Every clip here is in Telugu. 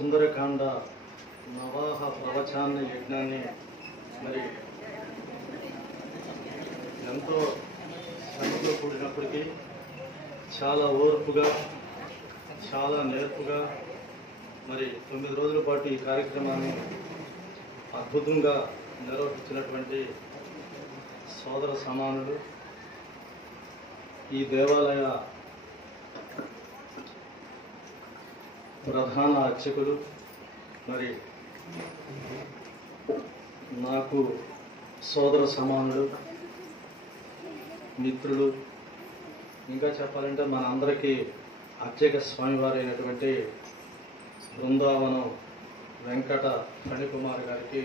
సుందరకాండ నవాహ ప్రవచన యజ్ఞాన్ని మరి ఎంతో శ్రమతో కూడినప్పటికీ చాలా ఓర్పుగా చాలా నేర్పుగా మరి 9 రోజుల పాటు ఈ కార్యక్రమాన్ని అద్భుతంగా నిర్వహించినటువంటి సోదర సమానులు, ఈ దేవాలయ ప్రధాన అర్చకులు, మరి నాకు సోదర సమానులు, మిత్రులు, ఇంకా చెప్పాలంటే మన అందరికీ అర్చక స్వామివారైనటువంటి బృందావనం వెంకట ఫణికుమార్ గారికి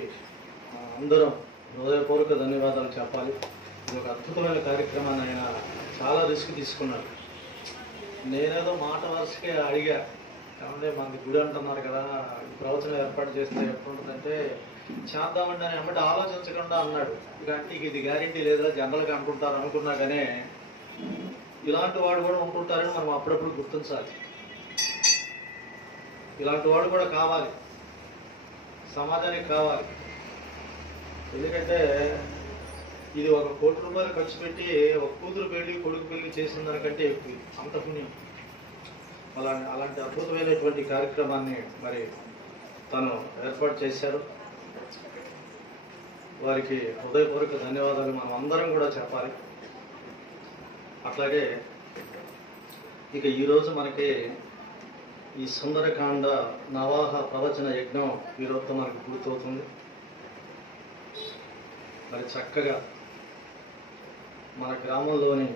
అందరం హృదయపూర్వక ధన్యవాదాలు చెప్పాలి. ఇది ఒక అద్భుతమైన కార్యక్రమాన్ని ఆయన చాలా రిస్క్ తీసుకున్నాడు. నేనేదో మాట వరుసకే అడిగా, కాబట్టి మనకి గుడి అంటున్నారు కదా, ప్రవచనం ఏర్పాటు చేస్తే ఎట్లుంటుందంటే చేద్దామంటే అని ఎమ్మటి ఆలోచించకుండా అన్నాడు. ఇలాంటి ఇది గ్యారెంటీ లేదా జనరల్గా అనుకుంటారు అనుకున్నా కానీ ఇలాంటి వాడు కూడా ఉంటుంటారని మనం అప్పుడప్పుడు గుర్తించాలి. ఇలాంటి వాడు కూడా కావాలి, సమాజానికి కావాలి. ఎందుకంటే ఇది 1 కోటి రూపాయలు ఖర్చు పెట్టి ఒక కూతురు పెళ్లి కొడుకు పెళ్లి చేసిన దానికంటే ఎక్కువ అంత పుణ్యం. అలాంటి అద్భుతమైనటువంటి కార్యక్రమాన్ని మరి తను ఏర్పాటు చేశారు. వారికి హృదయపూర్వక ధన్యవాదాలు మనం అందరం కూడా చెప్పాలి. అట్లాగే ఇక ఈరోజు మనకి ఈ సుందరకాండ నవాహ ప్రవచన యజ్ఞం ఈరోజుతో మనకు పూర్తవుతుంది. మరి చక్కగా మన గ్రామంలోని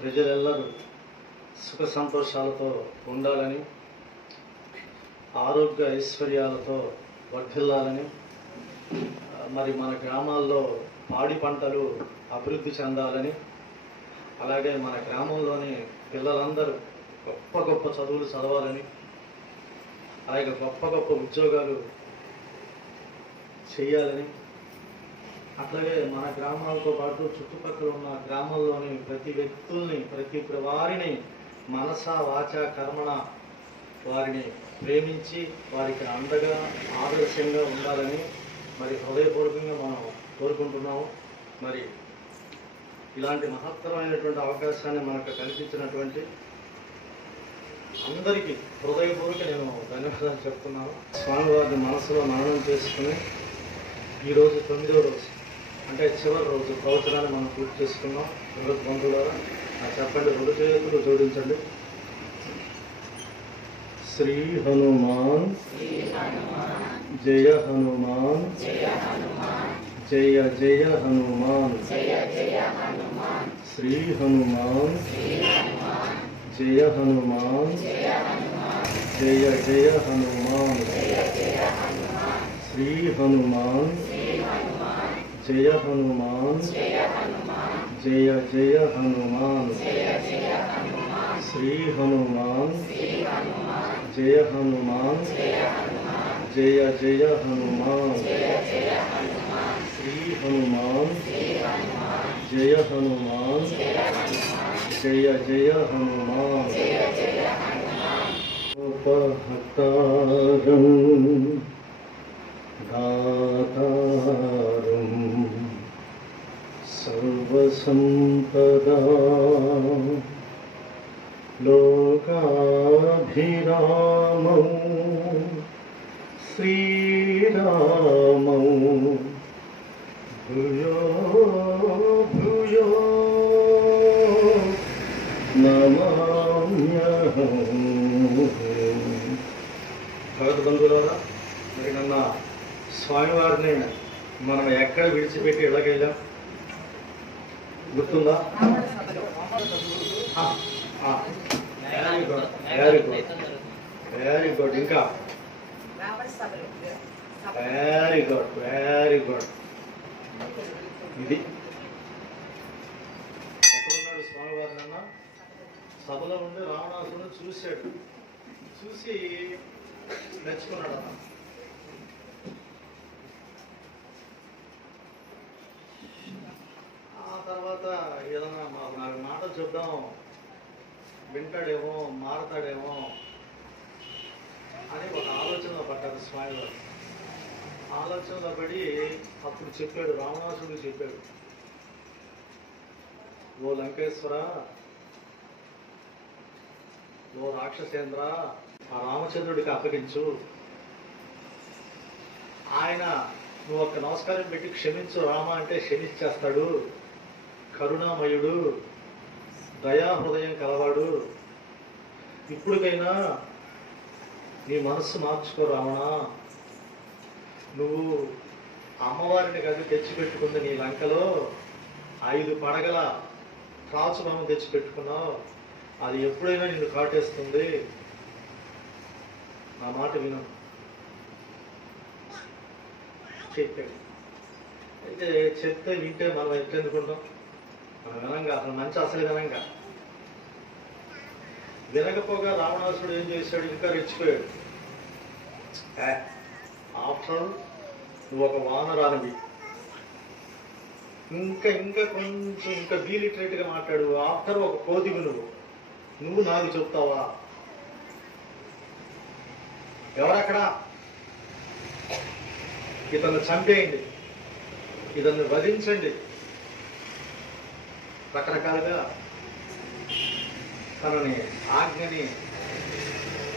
ప్రజలెల్లరూ సుఖ సంతోషాలతో ఉండాలని, ఆరోగ్య ఐశ్వర్యాలతో వర్ధిల్లాలని, మరి మన గ్రామాల్లో పాడి పంటలు అభివృద్ధి చెందాలని, అలాగే మన గ్రామంలోని పిల్లలందరూ గొప్ప గొప్ప చదువులు చదవాలని, అలాగే గొప్ప గొప్ప ఉద్యోగాలు చేయాలని, అట్లాగే మన గ్రామాలతో పాటు చుట్టుపక్కల ఉన్న గ్రామాల్లోని ప్రతి వ్యక్తుల్ని, ప్రతి వారిని మనస వాచ కర్మణ వారిని ప్రేమించి వారికి అండగా ఆదర్శంగా ఉండాలని మరి హృదయపూర్వకంగా మనం కోరుకుంటున్నాము. మరి ఇలాంటి మహత్తరమైనటువంటి అవకాశాన్ని మనకు కల్పించినటువంటి అందరికీ హృదయపూర్వక నేను ధన్యవాదాలు చెప్తున్నాను. స్వామివారిని మనసులో మననం చేసుకుని ఈరోజు 9వ రోజు అంటే చివరి రోజు ప్రవచనాన్ని మనం పూర్తి చేసుకున్నాం. ఈరోజు బంధువులారా చెప్పండి, 2 చేతులు జోడించండి. శ్రీ హనుమాన్ జయ హనుమాన్ జయ జయ హనుమాన్, శ్రీ హనుమాన్ జయ హనుమాన్ జయ జయ హనుమాన్, శ్రీ హనుమాన్ జయ హనుమాన్ జయ జయ హనుమాన్, శ్రీ హనుమాన్ జయ హనుమాన్ జయ జయ హనుమాన్, శ్రీ హనుమాన్ జయ హనుమాన్ జయ జయ హనుమాన్. ఉపహతారం దాతారం సర్వసంపదా లోకాభిరామం శ్రీరామం భూయో భూయో నమామ్యహం. భగవద్ బంధువులారా, మరి నన్న స్వామివారిని మనం ఎక్కడ విడిచిపెట్టి ఎలాగెళ్ళాం గుర్తుందా? Very good, very good, very good. ఇంకా వెరీ గుడ్, వెరీ గుడ్. ఇది ఎక్కడున్నాడు స్వామివారిని అన్న? సభలో ఉండి రావణాసురుని చూశాడు, చూసి మెచ్చుకున్నాడు అన్న. ఆ తర్వాత ఏదన్నా నాకు మాట చెప్దాం, వింటాడేమో, మారతాడేమో అని ఒక ఆలోచన పడ్డాడు. స్వామివారు ఆలోచనలో పడి అప్పుడు చెప్పాడు, రావణాసుడు చెప్పాడు, ఓ లంకేశ్వర, ఓ రాక్షసేంద్ర, ఆ రామచంద్రుడికి అప్పగించు. ఆయన నువ్వు ఒక్క నమస్కారం పెట్టి క్షమించు రామ అంటే క్షమించేస్తాడు. కరుణామయుడు, దయాహృదయం కలవాడు. ఇప్పుడుకైనా నీ మనస్సు మార్చుకో రావణ. నువ్వు అమ్మవారిని కదా తెచ్చిపెట్టుకుంది నీ లంకలో, 5 పడగల త్రాచుబొమ్మ తెచ్చిపెట్టుకున్నావు. అది ఎప్పుడైనా నిన్ను కాటేస్తుంది. నా మాట విను చెప్పాడు. అయితే చెప్తే వింటే మనం ఎట్లెందుకుంటాం? మనం వినంగా, అసలు మంచి అసలు వినంగా. వినకపోగా రావణాసుడు ఏం చేశాడు? ఇంకా రెచ్చిపోయాడు. ఆఫ్టర్ నువ్వు ఒక వానరానివి, ఇంకా కొంచెం ఇంకా డీలిటరేట్ గా మాట్లాడు. ఆఫ్టర్ ఒక కోతివి నువ్వు నాకు చెప్తావా? ఎవరక్కడ? ఇతన్ని చంపేయండి, ఇతన్ని వధించండి. రకరకాలుగా తనని ఆజ్ఞని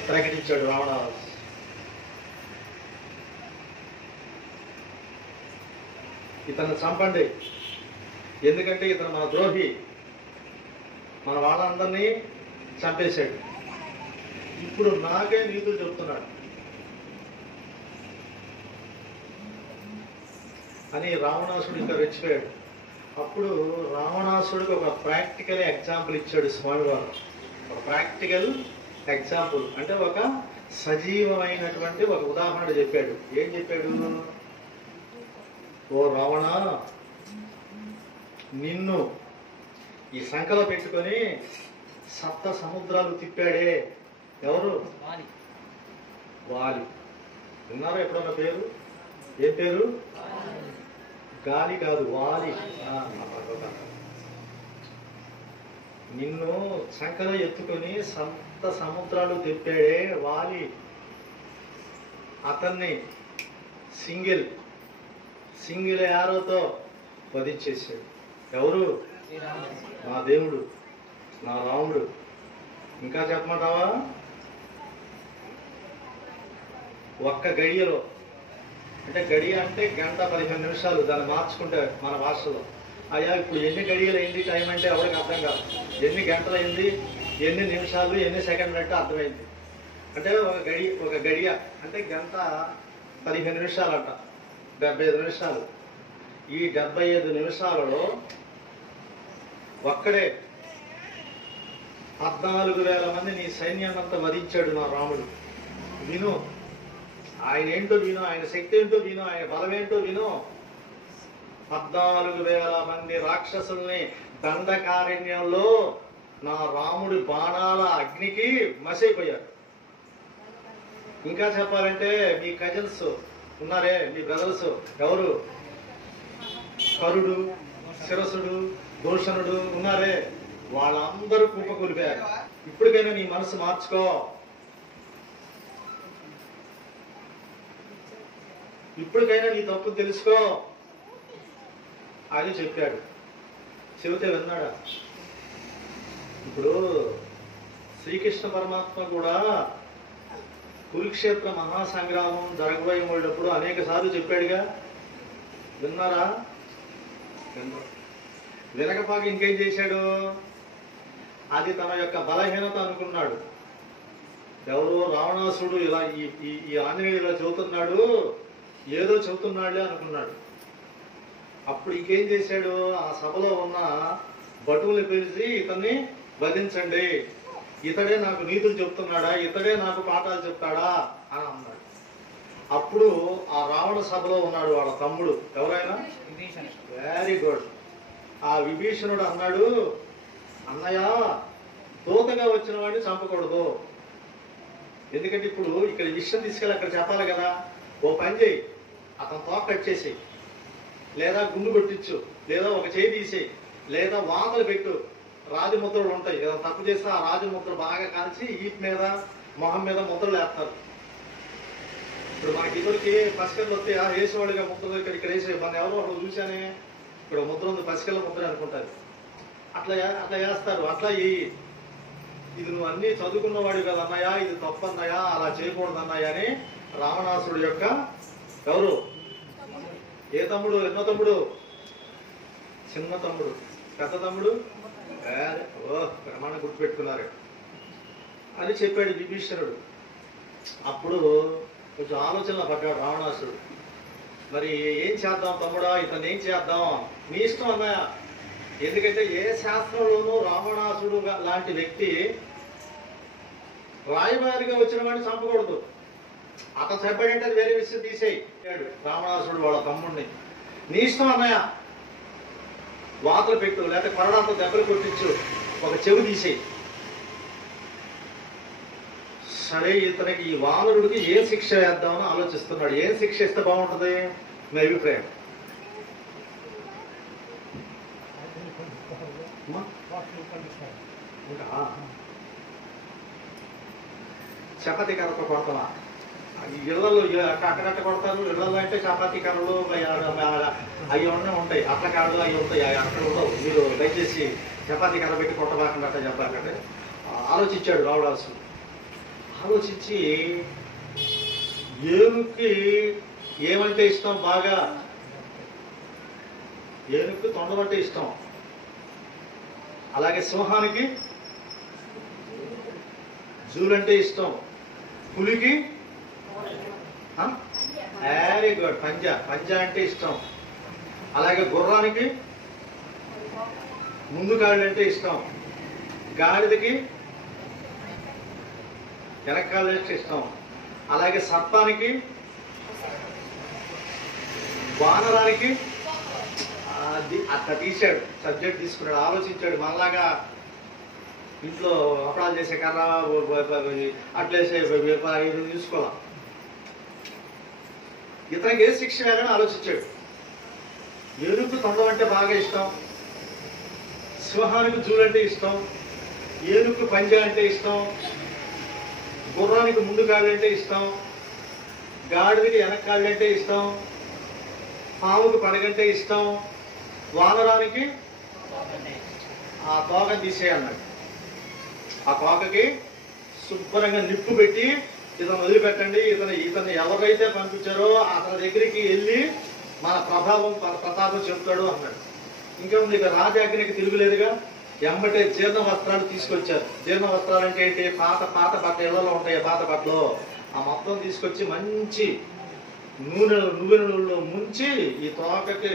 ప్రకటించాడు రావణాసు. ఇతన్ని చంపండి, ఎందుకంటే ఇతను మన ద్రోహి, మన వాళ్ళందరినీ చంపేశాడు. ఇప్పుడు నాకే నీతులు చెప్తున్నాడు అని రావణాసుడు ఇంకా రెచ్చిపోయాడు. అప్పుడు రావణాసుడికి ఒక ప్రాక్టికల్ ఎగ్జాంపుల్ ఇచ్చాడు స్వామివారు. ఒక ప్రాక్టికల్ ఎగ్జాంపుల్ అంటే ఒక సజీవమైనటువంటి ఒక ఉదాహరణ చెప్పాడు. ఏం చెప్పాడు? ఓ రావణ, నిన్ను ఈ సంకలో పెట్టుకొని 7 సముద్రాలు తిప్పాడే ఎవరు? వాలి. విన్నారా ఎప్పుడన్నా పేరు? ఏ పేరు? గాలి కాదు, వాలి. నిన్ను సంకలో ఎత్తుకొని 7 సముద్రాలు తిప్పాడే వాలి. అతన్ని సింగిల్ యారోతో వధించేశాడు. ఎవరు? నా దేవుడు, నా రాముడు. ఇంకా చెప్పమంటావా? ఒక్క గడియలో, అంటే గడియ అంటే గంట 15 నిమిషాలు, దాన్ని మార్చుకుంటే మన భాషలో. అయ్యా ఇప్పుడు ఎన్ని గడియలు అయింది టైం అంటే ఎవరికి అర్థం కాదు. ఎన్ని గంటలు అయింది, ఎన్ని నిమిషాలు, ఎన్ని సెకండ్లు అంటే అర్థమైంది. అంటే ఒక గడియ అంటే గంట 15 నిమిషాలు అంట, 75 నిమిషాలు. ఈ 75 నిమిషాలలో ఒక్కడే 14,000 మంది నీ సైన్యాన్నంతా వధించాడు నా రాముడు. విను, ఆయన ఏంటో విను, ఆయన శక్తి ఏంటో విను, ఆయన బలం ఏంటో విను. 14,000 మంది రాక్షసుల్ని దండకారణ్యంలో నా రాముడి బాణాల అగ్నికి మసైపోయారు. ఇంకా చెప్పాలంటే మీ కజిన్స్ ఉన్నారే, మీ బ్రదర్స్, ఎవరు? కరుడు, శిరసుడు, దూషణుడు ఉన్నారే, వాళ్ళందరూ కుప్పకూలిపోయారు. ఇప్పటికైనా నీ మనసు మార్చుకో. ఇప్పటికైనా నీ తప్పు తెలుసుకో అని చెప్పాడు. చెబితే విన్నాడా? ఇప్పుడు శ్రీకృష్ణ పరమాత్మ కూడా కురుక్షేత్ర మహాసంగ్రామం జరగబోయేటప్పుడు అనేక సార్లు చెప్పాడుగా. విన్నారా? వినకపోక ఇంకేం చేశాడు? అది తన యొక్క బలహీనత అనుకున్నాడు. ఎవరు? రావణాసుడు ఇలా ఈ ఆంజనేయుడు ఇలా చెబుతున్నాడు, ఏదో చెబుతున్నాడులే అనుకున్నాడు. అప్పుడు ఇంకేం చేశాడు? ఆ సభలో ఉన్న భటువుల్ని పిలిచి ఇతన్ని వధించండి, ఇతడే నాకు నీతులు చెప్తున్నాడా, ఇతడే నాకు పాఠాలు చెప్తాడా అని అన్నాడు. అప్పుడు ఆ రావణ సభలో ఉన్నాడు వాళ్ళ తమ్ముడు, ఎవరైనా? Very good. ఆ విభీషణుడు అన్నాడు, అన్నయ్య, దూతగా వచ్చిన వాడిని చంపకూడదు. ఎందుకంటే ఇప్పుడు ఇక్కడ విషయం తీసుకెళ్ళి అక్కడ చెప్పాలి కదా. ఓ పని చేయి, అతను తోక కట్ చేసి, లేదా గుండు కొట్టించు, లేదా ఒక చేయి తీసి, లేదా వాతలు పెట్టు. రాజముద్రలు ఉంటాయి, ఏదైనా తప్పు చేస్తే ఆ రాజముద్ర బాగా కాల్చి ఈప్ మీద మొహం మీద ముద్రలు వేస్తారు. ఇప్పుడు మనకి ఇద్దరికి పసికళ్ళు వస్తే వేసేవాడుగా ముద్ర ఇక్కడ వేసే మన ఎవరో ఒకరు చూశానే, ఇక్కడ ముద్ర ఉంది పసికళ్ళ ముద్ర అనుకుంటారు. అట్లా వేస్తారు. అట్లా ఇది నువ్వు అన్ని చదువుకున్నవాడు కదా అన్నయ్య, ఇది తప్పు అన్నయ్య, అలా చేయకూడదు అన్నయ్య అని రావణాసుడు యొక్క ఎవరు ఏ తమ్ముడు, ఎన్నో తమ్ముడు, చిన్న తమ్ముడు, పెద్ద తమ్ముడు ప్రమాణం గుర్తుపెట్టుకున్నారు అని చెప్పాడు విభీషణుడు. అప్పుడు కొంచెం ఆలోచనలో పడ్డాడు రావణాసుడు. మరి ఏం చేద్దాం తమ్ముడా, ఇతను ఏం చేద్దాం, నీ ఇష్టం అన్నయ్య. ఎందుకంటే ఏ శాస్త్రంలోనూ రావణాసుడు లాంటి వ్యక్తి రాయబారిగా వచ్చిన వాడిని చంపకూడదు. అతను చెప్పాడంటే అది వేరే విషయం తీసేయాడు రావణాసుడు వాళ్ళ తమ్ముడిని. నీ ఇష్టం అన్నయ్య, వాతలు పెట్టు, లేకపోతే కొరడాతో దెబ్బలు కొట్టించు, ఒక చెవి తీసేయి. సరే, ఇతనికి ఈ వానరుడికి ఏం శిక్ష వేద్దామని ఆలోచిస్తున్నాడు. ఏం శిక్ష ఇస్తే బాగుంటుంది మీ అభిప్రాయం? చపాతీ కర్రతో కొడతావా? ఇళ్లలో అక్కడట్ట కొడతారు. ఇళ్లలో అంటే చపాతీ కర్రలు అవి ఉంటాయి, అట్ల కర్రలు అవి ఉంటాయి, అక్కడ ఉండవు. మీరు దయచేసి చపాతీ కర్ర పెట్టి కొట్టబాకండి అట్లా చెప్పాలంటే ఆలోచించాడు రావణాసుడు. ఆలోచించి ఏనుగుకి ఏమంటే ఇష్టం, బాగా ఏనుగుకి తొండం అంటే ఇష్టం. అలాగే సింహానికి జూలంటే ఇష్టం, పులికి వెరీ గుడ్ పంజా అంటే ఇష్టం. అలాగే గుర్రానికి ముందు కాళ్ళు అంటే ఇష్టం, గాడిదకి వెనకాళ్ళు అంటే ఇష్టం. అలాగే సర్పానికి, వానరానికి అట్లా తీశాడు. సబ్జెక్ట్ తీసుకున్నాడు, ఆలోచించాడు. మనలాగా ఇంట్లో అప్పడాలు చేసే కర్ర అట్లేసే తీసుకోవాలి. ఇతనికి ఏ శిక్ష వేయాలని ఆలోచించాడు. ఏనుగు తొండం అంటే బాగా ఇష్టం, సింహానికి జూలంటే ఇష్టం, ఏనుగు పంజా అంటే ఇష్టం, గుర్రానికి ముందు కాళ్ళు అంటే ఇష్టం, గాడిదకి వెనక కాళ్ళు అంటే ఇష్టం, పాముకి పడగంటే ఇష్టం, వానరానికి ఆ తోకని తీసేయన్నాడు. ఆ తోకకి శుభ్రంగా నిప్పు పెట్టి ఇతను వదిలిపెట్టండి, ఇతను ఎవరైతే పంపించారో అతని దగ్గరికి వెళ్ళి మన ప్రభావం ప్రతాపం చెప్తాడు అన్నాడు. ఇంకా ఉంది, ఇక రాజాజ్ఞకి తిరుగులేదుగా. ఎంబటే జీర్ణ వస్త్రాలు తీసుకొచ్చారు. జీర్ణ వస్త్రాలు అంటే ఏంటి? పాత బట్ట ఇళ్లలో ఉంటాయి, పాత బట్టలు. ఆ మొత్తం తీసుకొచ్చి మంచి నువ్వుల నూనెలో ముంచి ఈ తోకకి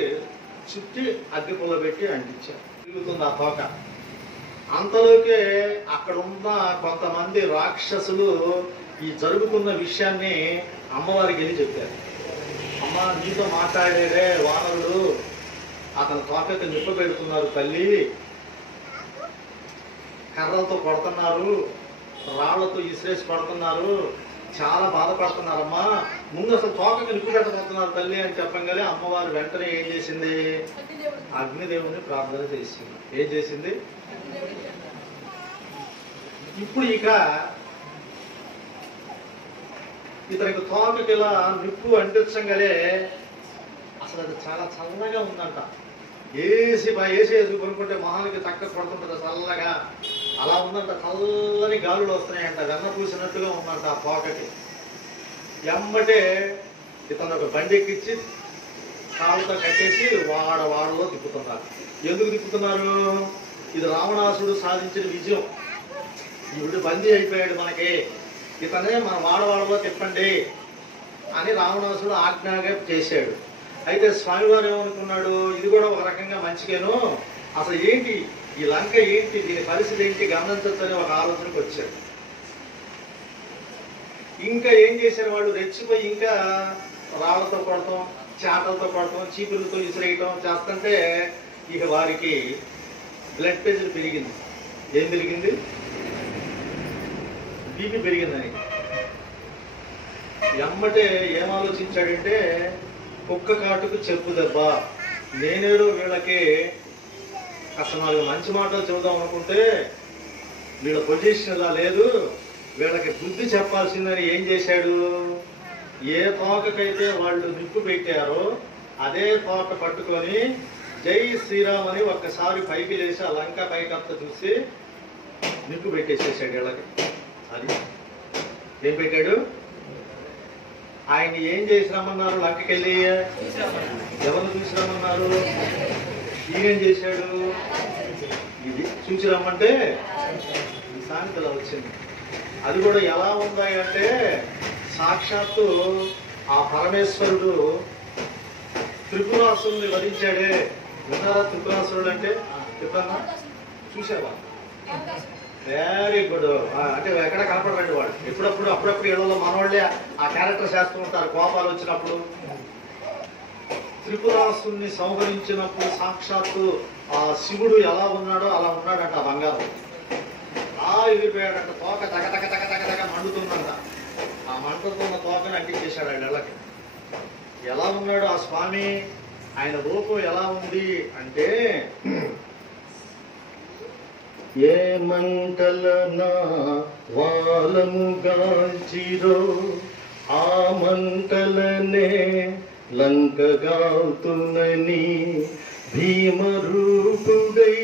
చుట్టి అగ్గిపుల్ల పెట్టి అంటించారు. తిరుగుతుంది ఆ తోక. అంతలోకే అక్కడ ఉన్న కొంతమంది రాక్షసులు ఈ జరుగుతున్న విషయాన్ని అమ్మవారికి వెళ్ళి చెప్పారు. అమ్మ, నీతో మాట్లాడేదే వానరుడు, అతను తోకకి నిప్పు పెడుతున్నారు తల్లి, కర్రలతో కొడుతున్నారు, రాళ్లతో ఇసిరేసి పడుతున్నారు, చాలా బాధపడుతున్నారమ్మా, ముందు అసలు తోకకి నిప్పు పెట్టబోతున్నారు తల్లి అని చెప్పగానే అమ్మవారు వెంటనే ఏం చేసింది? అగ్నిదేవుని ప్రార్థన చేసింది. ఏం చేసింది? ఇప్పుడు ఇక ఇతనికి తోకకి ఇలా నిప్పు అంటించగానే అసలు అది చాలా చల్లగా ఉందంట. వేసి కొనుక్కుంటే మొహానికి చక్క కొడుతుంటది చల్లగా, అలా ఉందంట. చల్లని గాలులు వస్తున్నాయంట, వెన్న పూసినట్టుగా ఉందంట ఆ తోకకి. ఎమ్మటే ఇతను ఒక బండి ఎక్కించి కాళ్ళతో కట్టేసి వాడలో తిప్పుతున్నారు. ఎందుకు తిప్పుతున్నారు? ఇది రావణాసుడు సాధించిన విజయం. ఈవిడు బందీ అయిపోయాడు మనకి, ఇతనే మన వాడలో తిప్పండి అని రావణాసుడు ఆజ్ఞాగా చేశాడు. అయితే స్వామివారు ఏమనుకున్నాడు? ఇది కూడా ఒక రకంగా మంచిగాను, అసలు ఏంటి ఈ లంక, ఏంటి దీని పరిస్థితి ఏంటి గమనించొచ్చని ఒక ఆలోచనకు వచ్చాడు. ఇంకా ఏం చేశారు వాళ్ళు? రెచ్చిపోయి ఇంకా రాళ్లతో కొడతాం, చేపలతో కొడతాం, చీపులతో ఇసిరేయటం చేస్తుంటే ఇక వారికి బ్లడ్ ప్రెషర్ పెరిగింది. ఏం పెరిగింది? బీపీ పెరిగిందని. ఎమ్మటే ఏం ఆలోచించాడంటే, కుక్క కాటుకు చెప్పు దెబ్బ, నేనేదో వీళ్ళకి అసలు 4 మంచి మాటలు చెబుదాం అనుకుంటే వీళ్ళ పొజిషన్ ఇలా లేదు, వీళ్ళకి బుద్ధి చెప్పాల్సిందని ఏం చేశాడు? ఏ తోకకైతే వాళ్ళు నిప్పు పెట్టారో అదే తోక పట్టుకొని జై శ్రీరామ్ అని ఒక్కసారి పైకి లేచి ఆ లంక పైకంత చూసి నిప్పు పెట్టేసేసాడు ఇళ్ళకి. అది ఏం పెట్టాడు? ఆయన ఏం చేసి రమ్మన్నారు? లంకకి వెళ్ళి ఎవరిని చూసి రమ్మన్నారు? ఈయనేం చేశాడు? ఇది చూసి రమ్మంటే ఈ సామెతలా వచ్చింది. అది కూడా ఎలా ఉన్నాయి అంటే సాక్షాత్తు ఆ పరమేశ్వరుడు త్రిపురాసురుని వధించాడే. విన్నారా త్రిపురాసురుడు అంటే? చెప్పన్నా చూసావా? Very good. అంటే ఎక్కడ కనపడరండి వాడు. అప్పుడప్పుడు ఇళ్లలో మనవాళ్ళే ఆ క్యారెక్టర్ చేస్తూ ఉంటారు కోపాలు వచ్చినప్పుడు. త్రిపురాసుని సంహరించినప్పుడు సాక్షాత్తు ఆ శివుడు ఎలా ఉన్నాడో అలా ఉన్నాడంట. ఆ బంగారం ఎగిరిపోయాడంట. తోక తగ తగ తగ తగ తగ మండుతుందంట. ఆ మంటతో ఉన్న తోకని అంటించేశాడు ఆయన ఇళ్ళకి. ఎలా ఉన్నాడు ఆ స్వామి? ఆయన రూపం ఎలా ఉంది అంటే ఏ మంటలనా వాలముగాల్చిరో ఆ మంటలనే లంకగాల్తునని భీమరూపుడై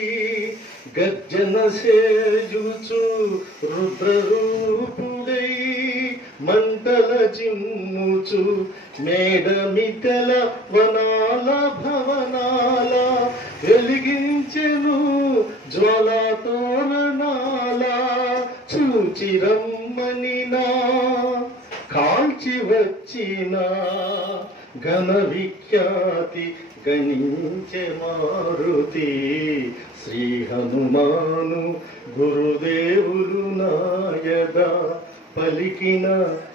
గర్జన సేజుచు రుద్రరూపుడై మంటల చిమ్ముచు మేడమిటల వనాల భవనాల వెలిగించెను జ్వాలా తోరణాల చూచిరమ్మనినా కాల్చి వచ్చిన ఘన విఖ్యాతి గణించే మారుతి శ్రీ హనుమాను గురుదేవులు నాయద పలికిన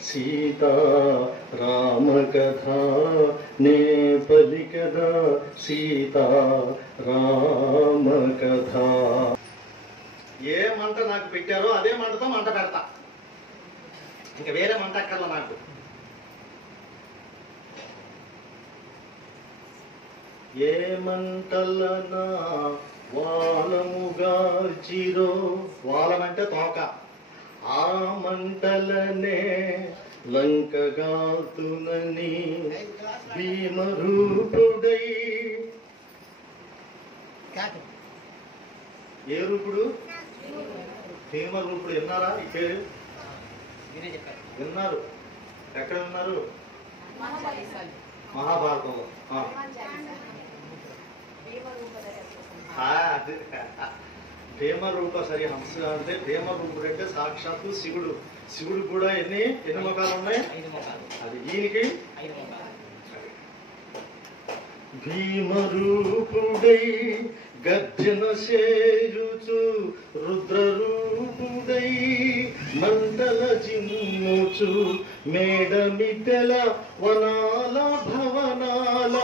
సీతా రామ కథ నే పలికద సీతా రామ కథ. ఏ మంట నాకు పెట్టారో అదే మంటతో మంట పెడతా. ఇంకా వేరే మంట అక్కర్లా నాకు. ఏ మంటలనా వాలముగాల్చిరో, వాలమంటే తోక, ఆ మంటలనే లంకగాల్తునని భీమరూపుడై. ఏ రూపుడు? భీమరూపుడు. విన్నారా ఈ పేరు? విన్నారు. ఎక్కడ విన్నారు? మహాభారతంలో. భీమరూప సరి హంస అంటే భీమరూపుడు అంటే సాక్షాత్తు శివుడు. శివుడు కూడా ఎన్ని ముఖాలు ఉన్నాయి? అది ఈయనకి భీమరూపుడై గర్జన సేయుచు రుద్రరూపుడై మండల జిమ్ముచు మేడమిటల వనాల భవనాల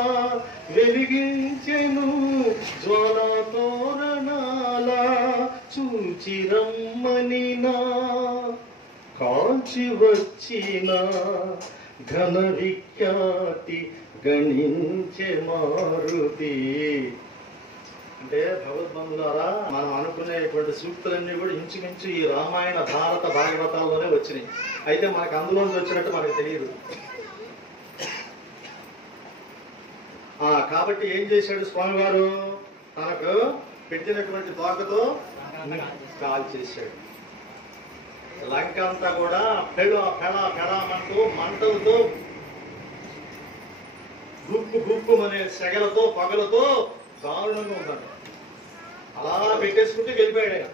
వెలిగించెను జ్వాలా తోరణాల చూచిరమ్మనినా కాల్చి వచ్చిన ఘన విఖ్యాతి గణించే మారుతి. అంటే భగవద్బంధులారా, మనం అనుకునేటువంటి సూక్తులన్నీ కూడా ఇంచుమించు ఈ రామాయణ భారత భాగవతాల్లోనే వచ్చినాయి. అయితే మనకు అందులోంచి వచ్చినట్టు మనకు తెలియదు. కాబట్టి ఏం చేశాడు స్వామివారు? తనకు పెట్టినటువంటి తోకతో కాల్ చేశాడు. లంక అంతా కూడా పెడమంటూ మంటలతో గుప్పు గుప్పు అనే సెగలతో పొగలతో దారుణంగా ఉన్నాడు. అలా పెట్టేసుకుంటూ వెళ్ళిపోయాడు. ఆయన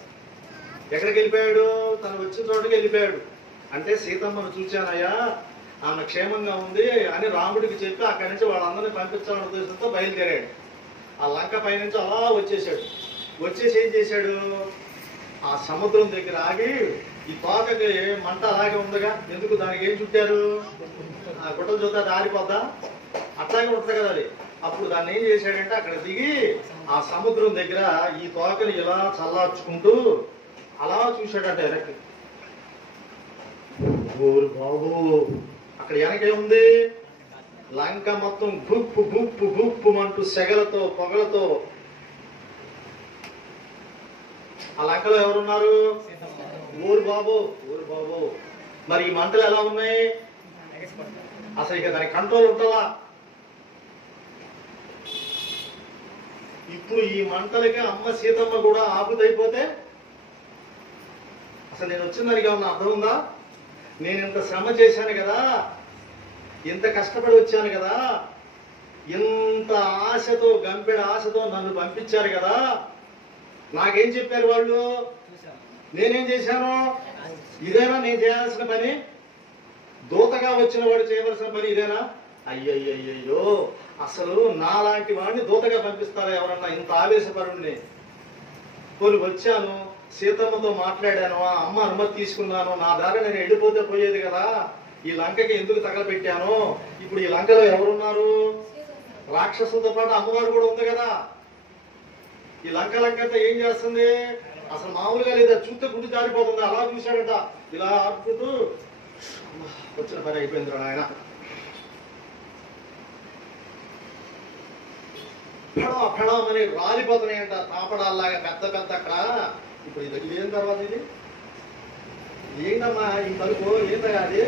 ఎక్కడికి వెళ్ళిపోయాడు? తను వచ్చిన చోటుకి వెళ్ళిపోయాడు. అంటే సీతమ్మను చూచానయ్యా, ఆమె క్షేమంగా ఉంది అని రాముడికి చెప్పి అక్కడి నుంచి వాళ్ళందరినీ పంపించాలనే ఉద్దేశంతో బయలుదేరాడు. ఆ లంక పైనుంచి అలా వచ్చేసాడు. వచ్చేసి ఏం చేశాడు? ఆ సముద్రం దగ్గర ఆగి, ఈ తోకకి మంట అలాగే ఉందిగా, ఎందుకు దానికి ఏం చుట్టారు? ఆ గుట్టలు చూద్దా దారిపోద్దా? అట్లాగే ఉంటుంది కదా అది. అప్పుడు దాన్ని ఏం చేశాడంటే అక్కడ దిగి ఆ సముద్రం దగ్గర ఈ తోకని ఇలా చల్లార్చుకుంటూ అలా చూశాడంట వెనక్కి. ఓరు బాబు, అక్కడ వెనకేముంది? లంక మొత్తం గుప్పు గుప్పు గుప్పు అంటూ సెగలతో పొగలతో. ఆ లంకలో ఎవరున్నారు? ఊరు బాబు, ఊరు బాబు. మరి ఈ మంటలు ఎలా ఉన్నాయి? అసలు ఇక దాని కంట్రోల్ ఉంటుందా? ఇప్పుడు ఈ మంటలకి అమ్మ సీతమ్మ కూడా ఆపుతైపోతే అసలు నేను వచ్చిన దానికి ఏమన్నా అర్థం ఉందా? నేను ఇంత శ్రమ చేశాను కదా, ఇంత కష్టపడి వచ్చాను కదా, ఇంత ఆశతో గంపెడ ఆశతో నన్ను పంపించారు కదా, నాకేం చెప్పారు వాళ్ళు? నేనేం చేశాను? ఇదేనా నేను చేయాల్సిన పని? దూతగా వచ్చిన వాడు చేయవలసిన పని ఇదేనా? అయ్యయ్యో, అసలు నాలాంటి వాడిని దూతగా పంపిస్తారా ఎవరన్నా? ఇంత ఆవేశపరుణ్ణి. పోనీ వచ్చాను, సీతమ్మతో మాట్లాడాను, ఆ అమ్మ అనుమతి తీసుకున్నాను, నా దారి నేను వెళ్ళిపోతే పోయేది కదా, ఈ లంకకి ఎందుకు తగలబెట్టాను? ఇప్పుడు ఈ లంకలో ఎవరున్నారు? రాక్షసులతో పాటు అమ్మవారు కూడా ఉంది కదా. ఈ లంకంతా ఏం చేస్తుంది? అసలు మామూలుగా లేదా, చూస్తే గుడి జారిపోతుంది. అలా చూశాడట, ఇలా ఆడుకుంటూ వచ్చిన పని అయిపోయింది ఆయన. ఫెడం అని రాలిపోతున్నాయంట తాపడాల్లాగా పెద్ద పెద్ద అక్కడ. ఇప్పుడు ఇది ఏం తర్వాత ఇది ఏంటమ్మా? ఈ తలుపు ఏంటగా అది?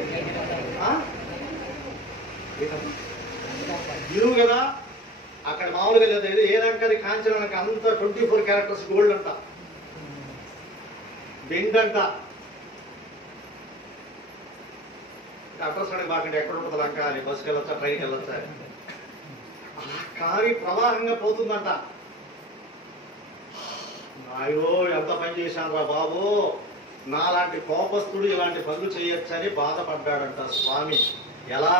ఇరువు కదా, అక్కడ మామూలుగా లేదు. ఏ రంకది కాంచనానికి అంత 24 క్యారెక్టర్స్ గోల్డ్ అంట, బెండ్ అంట. అడ్రస్ అడిగి బాకండి ఎక్కడ ఉంటుంది లంక అని, బస్సుకి వెళ్ళొచ్చా, ట్రైన్కి వెళ్ళొచ్చా? కారి ప్రవాహంగా పోతుందంట. అయ్యో ఎంత పని చేశాను రా బాబు, నాలాంటి కోపస్తుడు ఇలాంటి పనులు చేయొచ్చని బాధపడ్డాడంట స్వామి. ఎలా?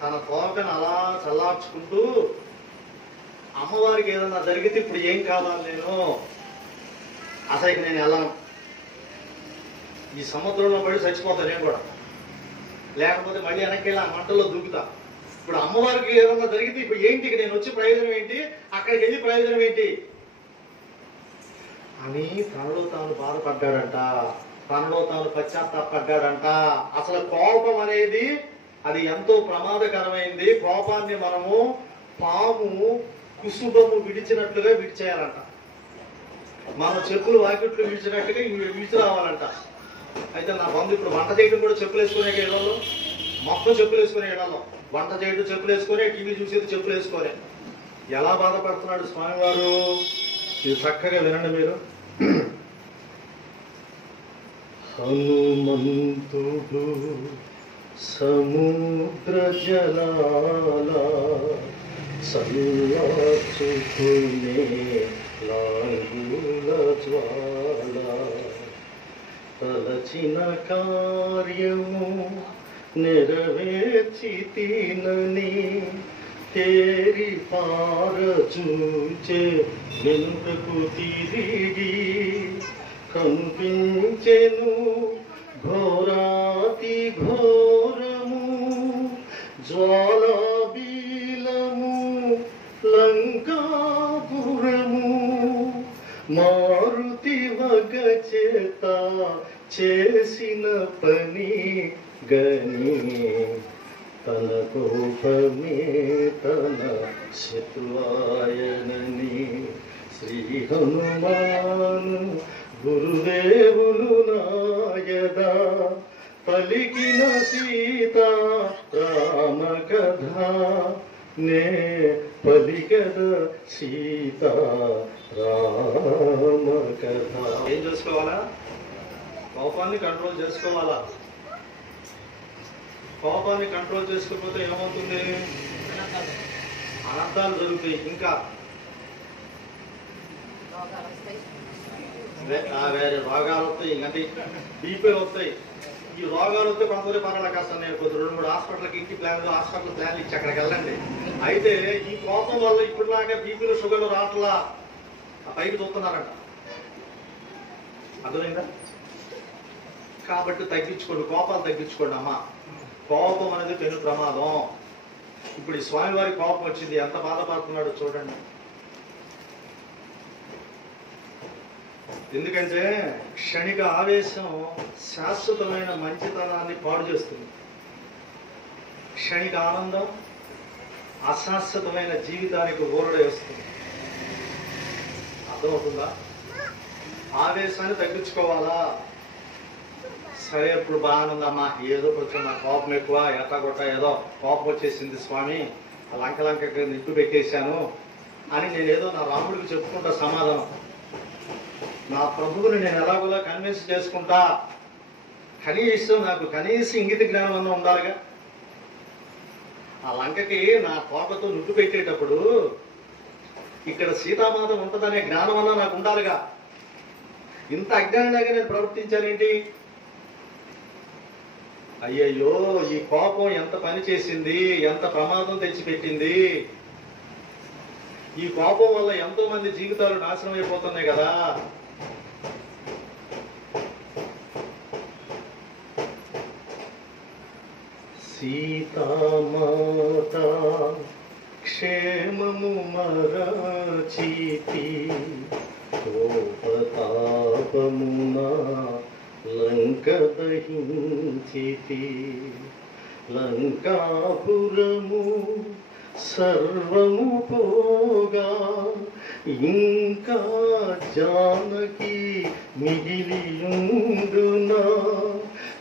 తన కోపను అలా చల్లార్చుకుంటూ, అమ్మవారికి ఏదన్నా జరిగితే ఇప్పుడు ఏం కావాలి నేను? అసలు నేను వెళ్ళను, ఈ సముద్రంలో పడి చచ్చిపోతాను నేను కూడా, లేకపోతే మళ్ళీ వెనక్కి వెళ్ళి ఆ మంటల్లో దూకుతా. ఇప్పుడు అమ్మవారికి ఏదన్నా జరిగితే ఇప్పుడు ఏంటి? నేను వచ్చి ప్రయోజనం ఏంటి? అక్కడికి వెళ్ళి ప్రయోజనం ఏంటి అని తనలో తాను బాధపడ్డాడంట, తనలో తాను పశ్చాత్తాపడ్డాడంట. అసలు కోపం అనేది అది ఎంతో ప్రమాదకరమైంది. కోపాన్ని మనము పాము కుసుబము విడిచినట్లుగా విడిచేయాలంట. మన చెప్పులు వాకిట్లు విడిచినట్టుగా విడిచి రావాలంట. అయితే నా బంధు ఇప్పుడు వంట చేయడం కూడా చెప్పులు వేసుకునే ఇళ్లలో, మొత్తం చెప్పులు వేసుకునే ఇళ్లలో, వంట చేయడం చెప్పులు వేసుకొని, టీవీ చూసేది చెప్పులు వేసుకొని ఎలా బాధపడుతున్నాడు స్వామివారు. ఇది చక్కగా వినండి మీరు. హనుమంతుడు సముద్ర జలాల సల్లాచుకునే లాంగుల జ్వాల, తలచిన కార్యము నెరవేర్చి తినని తేరి పారచూచే వెనుకకు తిరిగి కనిపించెను ఘోరాతి ఘోరము, జ్వాలాబీలము లంకాపురము, మారుతి వగ చేత చేసిన పని గని, తన కోపమే తన శత్రువాయనని. శ్రీ హనుమాను గురుదేవులు నాయదా పలికిన సీత రామ కథ, నే పలికద సీత రామ కథ. ఏం చేసుకోవాలా? కోపాన్ని కంట్రోల్ చేసుకోవాలా. కోపాన్ని కంట్రోల్ చేసుకోకపోతే ఏమవుతుంది? అనర్థాలు జరుగుతాయి. ఇంకా వేరే రోగాలు వస్తాయి, అంటే బీపీలు వస్తాయి. ఈ రోగాలు వస్తే కొంతమంది పర్వాలేదు కాస్త నేను కొద్ది 2-3 హాస్పిటల్కి ఇంటి హాస్పిటల్ ప్లాన్లు ఇచ్చి అక్కడికి వెళ్ళండి. అయితే ఈ కోపం వల్ల ఇప్పుడులాగా బీపీలు షుగర్లు రావట్లా, పైకి చూస్తున్నారంట. అర్థమైందా? కాబట్టి తగ్గించుకోండి, కోపాలు తగ్గించుకోండి అమ్మా. కోపం అనేది పెను ప్రమాదం. ఇప్పుడు ఈ స్వామివారి కోపం వచ్చింది, ఎంత బాధపడుతున్నాడో చూడండి. ఎందుకంటే క్షణిక ఆవేశం శాశ్వతమైన మంచితనాన్ని పాడు చేస్తుంది. క్షణిక ఆనందం అశాశ్వతమైన జీవితానికి ఊరడే వస్తుంది. అర్థమవుతుందా? ఆవేశాన్ని తగ్గించుకోవాలా, సరే ఇప్పుడు బాగానుందమ్మా, ఏదో కొంచెం నా కోపం ఎక్కువ, ఎట్టగొట్ట ఏదో కోపం వచ్చేసింది స్వామి, లంకకి నిప్పు పెట్టేశాను అని నేనేదో నా రాముడికి చెప్పుకుంటా సమాధానం. నా ప్రభువుని నేను ఎలాగోలా కన్విన్స్ చేసుకుంటా, కనీసం ఇంగిత జ్ఞానం అన్న ఉండాలిగా. ఆ లంకకి నా కోపతో నిప్పు పెట్టేటప్పుడు ఇక్కడ సీతామాత ఉంటుందనే జ్ఞానం అన్నా నాకు ఉండాలిగా. ఇంత అజ్ఞానిలాగా నేను ప్రవర్తించానేంటి? అయ్యయ్యో, ఈ కోపం ఎంత పని చేసింది, ఎంత ప్రమాదం తెచ్చిపెట్టింది. ఈ కోపం వల్ల ఎంతో మంది జీవితాలు నాశనం అయిపోతున్నాయి కదా. సీతామాత క్షేమము మరచితి, కోపతాపమునా లంక దహించితి, లంకాపురము సర్వము పోగా ఇంకా జానకి మిగిలియుండునా,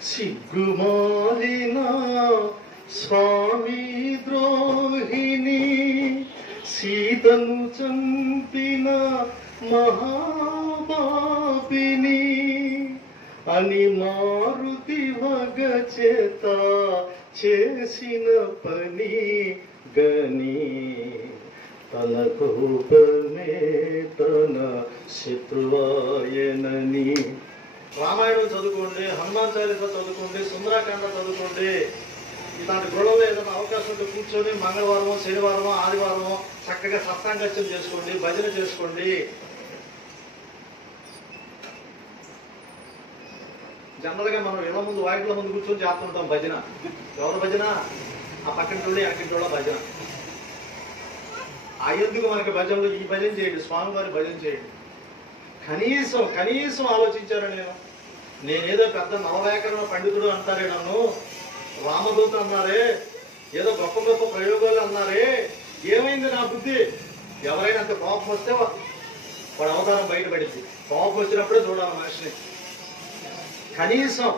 సిగ్గుమాలిన స్వామి ద్రోహిణి, సీతను చంపిన మహాపాపిని అని మారుతి వగచేత చేసిన పని గని, తన కోపమే తన శత్రువాయనని. రామాయణం చదువుకోండి, హనుమాన్ చాలీస చదువుకోండి, సుందరాకాండ చదువుకోండి. ఇలాంటి గొడవలో ఏదైనా అవకాశం ఉంటే కూర్చొని మంగళవారమో శనివారమో ఆదివారమో చక్కగా సత్సాంగత్యం చేసుకోండి, భజన చేసుకోండి. జనరల్ గా మనం ఇళ్ల ముందు వాయిట్ల ముందు కూర్చొని చేస్తుంటాం భజన. ఎవరు భజన? ఆ పక్కింటోళ్ళు అక్కింటోళ్ళ భజన. ఎందుకు మనకి భజనలు? ఈ భజన చేయండి, స్వామివారి భజన చేయండి. కనీసం ఆలోచించారు. నేనేదో పెద్ద నవవ్యాకరణ పండితుడు అంటారే నన్ను, రామదూత అన్నారే, ఏదో గొప్ప గొప్ప ప్రయోగాలు అన్నారే, ఏమైంది నా బుద్ధి? ఎవరైనా అంత కోపం వస్తే వాడు అవతారం బయటపడింది. కోపం వచ్చినప్పుడే చూడాలి మనిషిని. కనీసం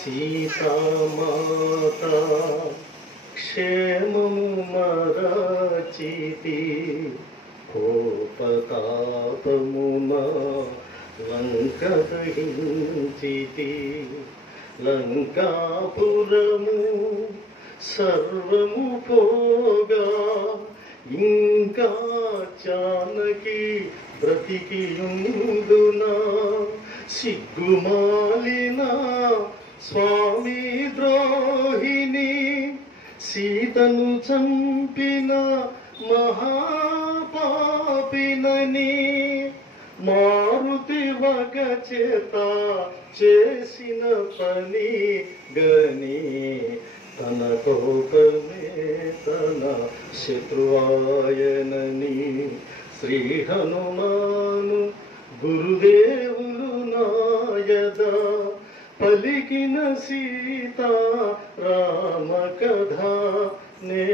సీతామాత క్షేమము మరచితి, కోపతాపమునా లంక దహించితి, లంకాపురము సర్వము పోగా ఇంకా జానకి బ్రతికియుండునా, సిగ్గుమాలిన స్వామి ద్రోహిణి, సీతను చంపిన మహాపాపినని మారుతి వగచేత చేసిన పని గని, తన కోపమే తన శత్రువాయనని. శ్రీ హనుమాను గురుదేవులు నాయద పలికిన సీతా రామ కథ, నే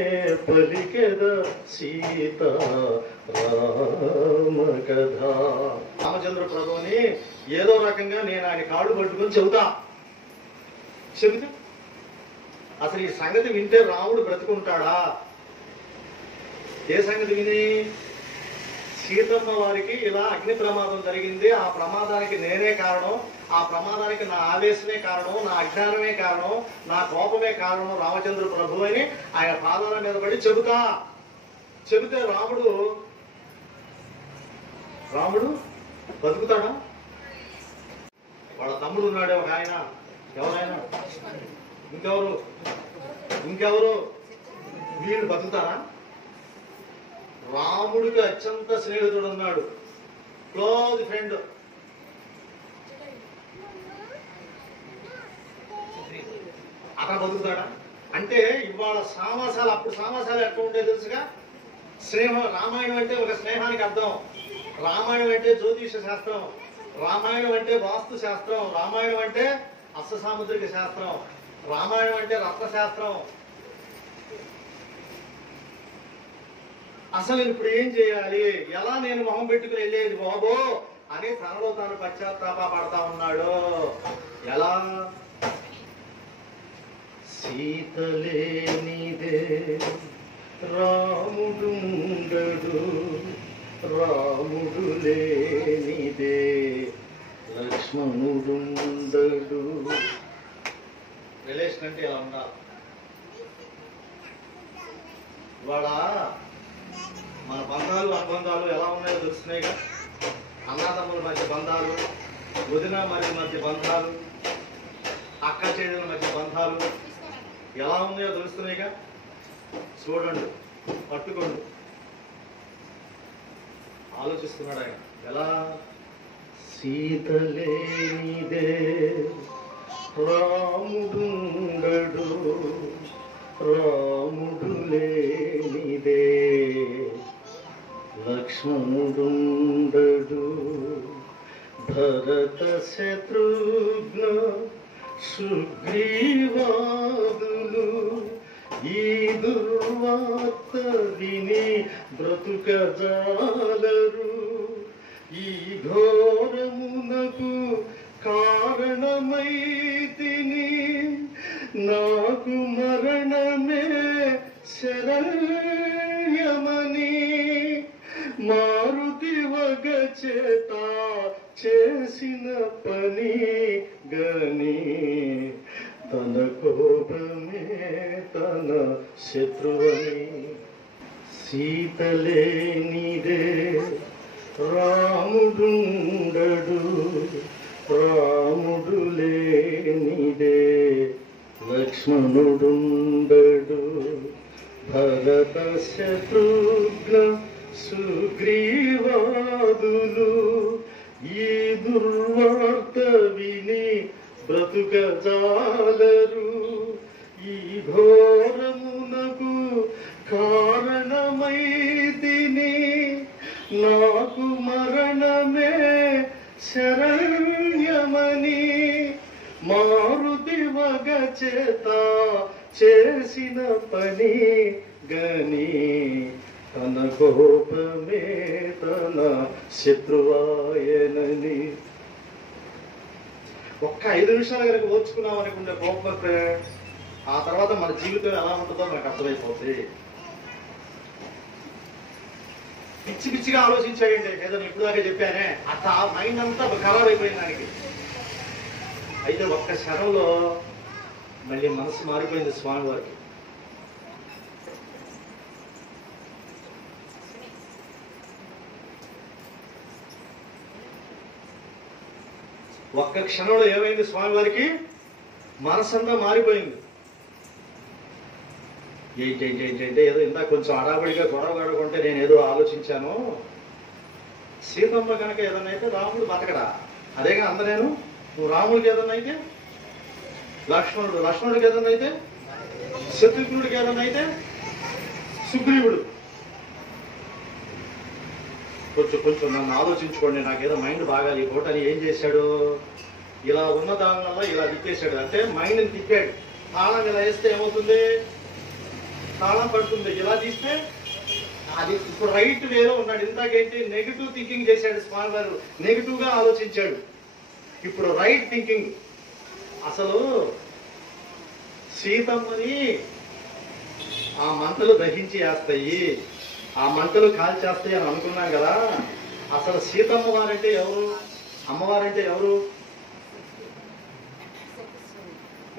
పలికెద సీతా రామ కథ. రామచంద్ర ప్రభుని ఏదో రకంగా నేను ఆయన కాళ్ళు పట్టుకొని చెబితే అసలు ఈ సంగతి వింటే రాముడు బ్రతుకుంటాడా? ఏ సంగతి విని? సీతమ్మ వారికి ఇలా అగ్ని ప్రమాదం జరిగింది, ఆ ప్రమాదానికి నేనే కారణం, ఆ ప్రమాదానికి నా ఆవేశమే కారణం, నా అజ్ఞానమే కారణం, నా కోపమే కారణం రామచంద్ర ప్రభు అని ఆయన పాదాల మీద పడి చెబితే రాముడు బతుకుతాడా? వాళ్ళ తమ్ముడు ఉన్నాడే ఒక ఆయన, ఎవరైనా ఇంకెవరు వీళ్ళు బతుకుతారా? రాముడికి అత్యంత స్నేహితుడు ఉన్నాడు, క్లోజ్ ఫ్రెండ్. అతను బతుకుతాడా? అంటే ఇవాళ సామాసాలు, అప్పుడు సామాసాలు ఎట్లా ఉంటే తెలుసుగా. స్నేహం, రామాయణం అంటే ఒక స్నేహానికి అర్థం. రామాయణం అంటే జ్యోతిష శాస్త్రం, రామాయణం అంటే వాస్తు శాస్త్రం, రామాయణం అంటే అష్టసాముద్రిక శాస్త్రం, రామాయణం అంటే రత్నశాస్త్రం. అసలు ఇప్పుడు ఏం చేయాలి, ఎలా నేను మొహం పెట్టుకుని వెళ్ళేది బాబో అని తనలో తాను పశ్చాత్తాపడతా ఉన్నాడు. ఎలా? సీతలేనిదే రాముడుండడు, రాముడు లేనిదే లక్ష్మణుడుండడు. రిలేషన్ అంటే ఎలా ఉండాలి? ఇవాళ మన బంధాలు అనుబంధాలు ఎలా ఉన్నాయో తెలుస్తున్నాయిగా. అన్నదమ్ముల మధ్య బంధాలు, వదిన మధ్య బంధాలు, అక్క చెల్లెల మధ్య బంధాలు ఎలా ఉన్నాయో తెలుస్తున్నాయిగా. చూడండి, పట్టుకోండి. ఆలోచిస్తున్నాడు ఆయన. ఎలా? సీతలేనిదే రాముడుండడు, రాముడు లేనిదే లక్ష్మణుడుండడు. భరత శత్రుఘ్న సుగ్రీవాదులు ఈ దుర్వార్త విని బ్రతుకజాలరు. ఈ ఘోరమునకు కారణమైతిని, నాకు మరణమే శరణ్యమని. మారుతి వగ చేత చేసిన పని గని, తన కోపమే తన శత్రువని. సీతలేనిదే రాముడుండడు, రాముడు లేనిదే లక్ష్మణుడుండడు. భరత శత్రుఘ్న సుగ్రీవాదులు ఈ దుర్వార్త విని బ్రతుకజాలరు. ఈ ఘోరమునకు కారణమైతిని, నాకు మరణమే శరణ్యమని. మారుతి వగ చేత చేసిన పని గని, తన కోపమే తన శత్రువాయనని. ఒక్క 5 నిమిషాలు కనుక ఓర్చుకున్నాం అనుకుంటే కోపం వస్తే ఆ తర్వాత మన జీవితం ఎలా ఉంటుందో మనకు అర్థమైపోతుంది. పిచ్చి పిచ్చిగా ఆలోచించాడండి. ఏదో ఇప్పుడు దాకా చెప్పానే, అట్లా ఆ మైండ్ అంతా ఖరాబ్ అయిపోయింది దానికి. అయితే ఒక్క క్షణంలో మళ్ళీ మనసు మారిపోయింది స్వామి వారికి. ఒక్క క్షణంలో ఏమైంది? స్వామి వారికి మనసంతా మారిపోయింది. ఏంటి ఏదో ఇందాక కొంచెం అడాబడిగా గొడవగడుకుంటే నేను ఏదో ఆలోచించాను. సీతమ్మ కనుక ఏదన్నా అయితే రాముడు బతకడా? అదేగా అందరేను. నువ్వు రాముడికి ఏదన్నా అయితే లక్ష్మణుడికి ఏదన్నా అయితే శత్రుఘ్నుడికి ఏదన్నా అయితే సుగ్రీవుడు. కొంచెం నన్ను ఆలోచించుకోండి. నాకేదో మైండ్ బాగాలి. ఈ పూట అని ఏం చేశాడు? ఇలా ఉన్న దాని వల్ల ఇలా తిప్పేశాడు. అంటే మైండ్ని తిప్పాడు. తాళం ఇలా వేస్తే ఏమవుతుంది? తాళం పడుతుంది. ఇలా తీస్తే అది. ఇప్పుడు రైట్ వేలో ఉన్నాడు. ఇంతకేంటి నెగిటివ్ థింకింగ్ చేశాడు స్వామి వారు. నెగిటివ్ గా ఆలోచించాడు. ఇప్పుడు రైట్ థింకింగ్. అసలు సీతమ్మని ఆ మంటలు దహించి వేస్తాయి, ఆ మంటలు కాల్చేస్తాయి అని అనుకున్నాం కదా. అసలు సీతమ్మ వారంటే ఎవరు? అమ్మవారంటే ఎవరు?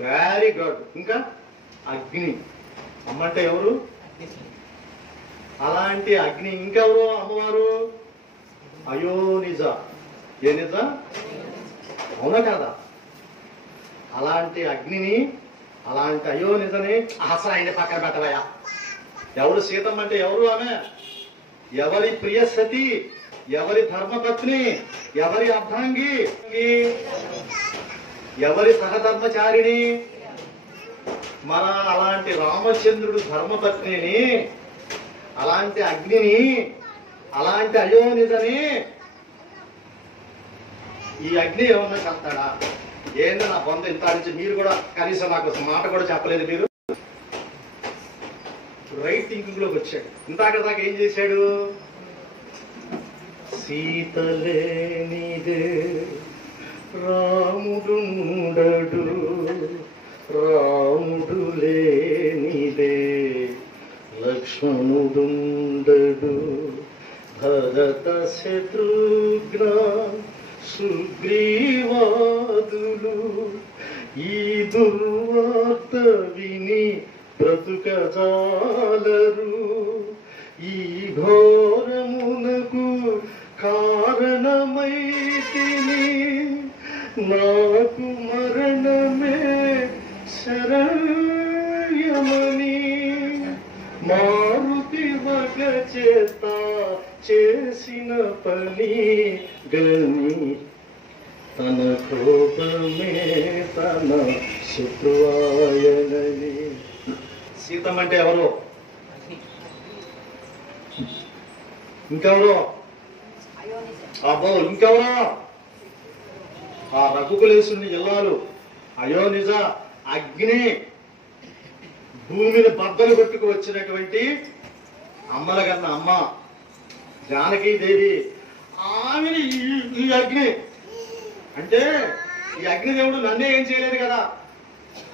Very good. ఇంకా అగ్ని. అమ్మ అంటే ఎవరు? అలాంటి అగ్ని. ఇంకెవరు అమ్మవారు? అయోనిజ. ఏ నిజ? అవునా కాదా? అలాంటి అగ్నిని, అలాంటి అయోనిజని అసలు ఆయన పక్కన పెట్టవయా. ఎవరు సీతమ్మ అంటే? ఎవరు ఆమె? ఎవరి ప్రియ సతి, ఎవరి ధర్మపత్ని, ఎవరి అర్ధాంగి, ఎవరి సహధర్మచారిణి. మన అలాంటి రామచంద్రుడు ధర్మపత్నిని, అలాంటి అగ్నిని, అలాంటి అయోనిదని ఈ అగ్ని ఏమన్నా చెప్తాడా? ఏందో నా పొంద ఇంత నుంచి మీరు కూడా కనీసం నాకు మాట కూడా చెప్పలేదు. మీరు రైట్ థింకింగ్ లోకి వచ్చాడు. ఇందాక దాకా ఏం చేశాడు? సీతలేనిదే రాముడుండడు, రాముడు లేనిదే లక్ష్మణుడుండడు. భరత శత్రుఘ్న సుగ్రీవాదులు ఈ దుర్వార్త విని బ్రతుకజాలరు. ఈ ఘోరమునకు కారణమైతిని, నాకు మరణమే శరణ్యమని. మారుతి వగ చేత చేసిన పని గని, తన కోపమే తన శత్రువాయనని. సీతమ్మ అంటే ఎవరు? ఇంకెవరో? అబ్బో ఇంకెవరో? ఆ రఘుకులేశుని ఇల్లాలు అయోనిజ అగ్ని భూమిని బద్దలు కొట్టుకు వచ్చినటువంటి అమ్మల కన్నా అమ్మ జానకీదేవి. ఆమెని ఈ అగ్ని అంటే ఈ అగ్నిదేవుడు నన్నే ఏం చేయలేదు కదా,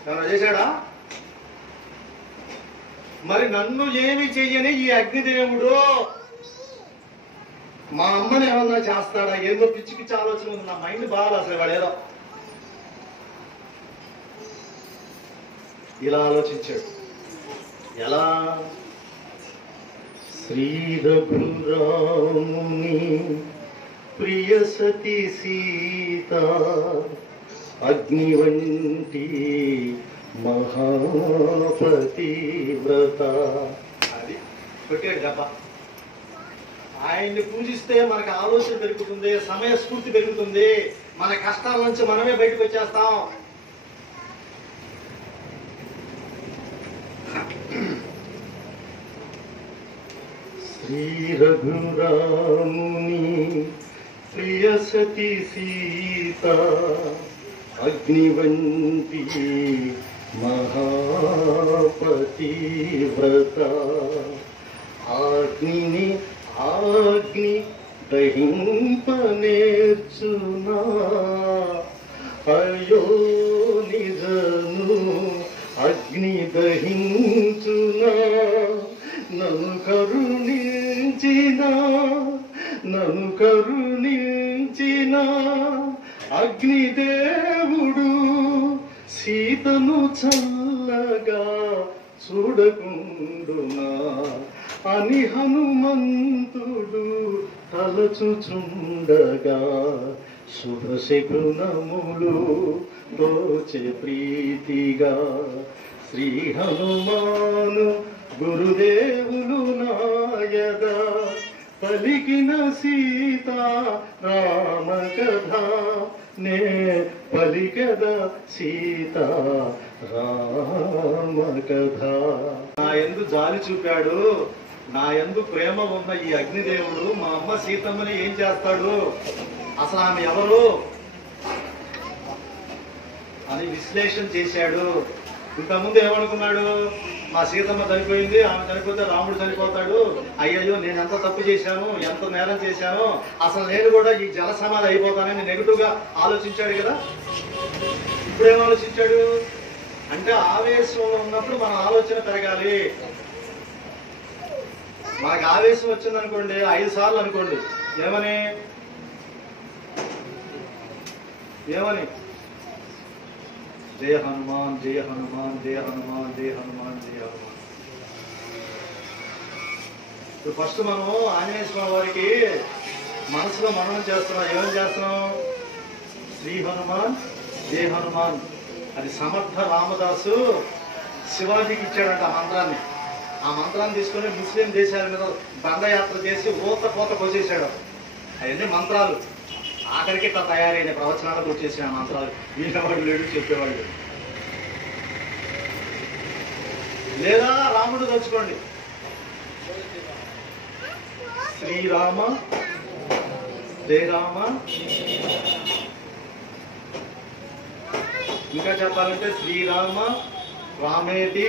ఎవరు చేశాడా? మరి నన్ను ఏమి చెయ్యని ఈ అగ్నిదేవుడు మా అమ్మని ఏమన్నా చేస్తాడా? ఏదో పిచ్చి పిచ్చి ఆలోచన ఉంది, నా మైండ్ బాగా అసలు వాడేదో ఇలా ఆలోచించాడు. ఎలా? శ్రీరఘురాముని ప్రియ సతి సీత అగ్ని వంటి మహాపతివ్రత. అది కొట్టాడు దెబ్బ. ఆయన్ని పూజిస్తే మనకు ఆలోచన పెరుగుతుంది, సమయస్ఫూర్తి పెరుగుతుంది, మన కష్టాల నుంచి మనమే బయటకు వచ్చేస్తాం. శ్రీ రఘురాముని ప్రియ సతి సీత అగ్ని వంటి మహాపతివ్రత. ఆగ్ని దహింపనేర్చునా అయ్యో నిజను అగ్ని దహించునా. నన్ను కరుణించిన అగ్నిదేవుడు సీతను చల్లగా చూడకుండునా అని హనుమంతుడు తలచుచుండగా శుభశకునములు దోచే ప్రీతిగా శ్రీ హనుమాను గురుదేవులు నాయద పలికిన సీతా రామ కథ నే పలికద సీతా రామ కథ. నా యందు జాలి చూపాడు, నా యందు ప్రేమ ఉన్న ఈ అగ్నిదేవుడు మా అమ్మ సీతమ్మని ఏం చేస్తాడు, అసలు ఆమె ఎవరు అని విశ్లేషణ చేశాడు. ఇంతకుముందు ఏమనుకున్నాడు? మా సీతమ్మ చనిపోయింది, ఆమె చనిపోతే రాముడు చనిపోతాడు, అయ్యయ్యో నేను ఎంత తప్పు చేశాను, ఎంత నేరం చేశాను, అసలు నేను కూడా ఈ జల సమాధి అయిపోతానని నెగిటివ్ గా ఆలోచించాడు కదా. ఇప్పుడేం ఆలోచించాడు అంటే ఆవేశంలో ఉన్నప్పుడు మన ఆలోచన పెరగాలి. మనకు ఆవేశం వచ్చిందనుకోండి 5 సార్లు అనుకోండి, ఏమని జయ హనుమాన్ జయ హనుమాన్ జయ హనుమాన్ జయ హనుమాన్ జయ హనుమాన్. ఇప్పుడు ఫస్ట్ మనం ఆంజనేయ స్వామి వారికి మనసులో మననం చేస్తున్నాం. ఏమని చేస్తున్నాం? శ్రీ హనుమాన్ జయ హనుమాన్. అది సమర్థ రామదాసు శివాజీకి ఇచ్చాడంట ఆ మంత్రాన్ని. ఆ మంత్రాన్ని తీసుకుని ముస్లిం దేశాల మీద దండయాత్ర చేసి పోత పోసేసాడు. అవన్నీ మంత్రాలు ఆఖరికి ఇట్లా తయారైన ప్రవచనాలకు వచ్చేసిన మంత్రాలు. వినేవాడు లేడు, చెప్పేవాళ్ళు. లేదా రాముడు తలుచుకోండి, శ్రీరామ జయ రామ. ఇంకా చెప్పాలంటే శ్రీరామ రామేతి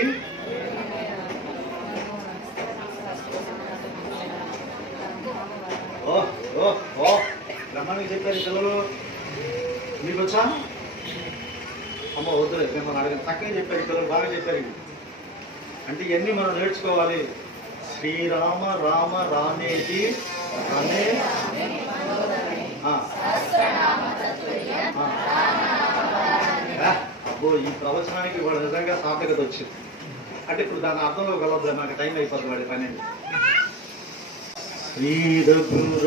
ఓ ఓ బ్రహ్మాండంగా చెప్పారు ఈ పిల్లలు. మీకు వచ్చా? అమ్మ వద్దులే, మిమ్మల్ని అడగండి. చక్కగా చెప్పారు ఈ పిల్లలు, బాగా చెప్పారు. అంటే ఇవన్నీ మనం నేర్చుకోవాలి. శ్రీరామ రామ రామేతి అనే అబ్బో, ఈ ప్రవచనానికి వాడు నిజంగా సార్థకత వచ్చింది. అంటే ఇప్పుడు దాని అర్థంలో కలవద్దు, నాకు టైం అయిపోతుంది వాడి పని. శ్రీరఘురాముని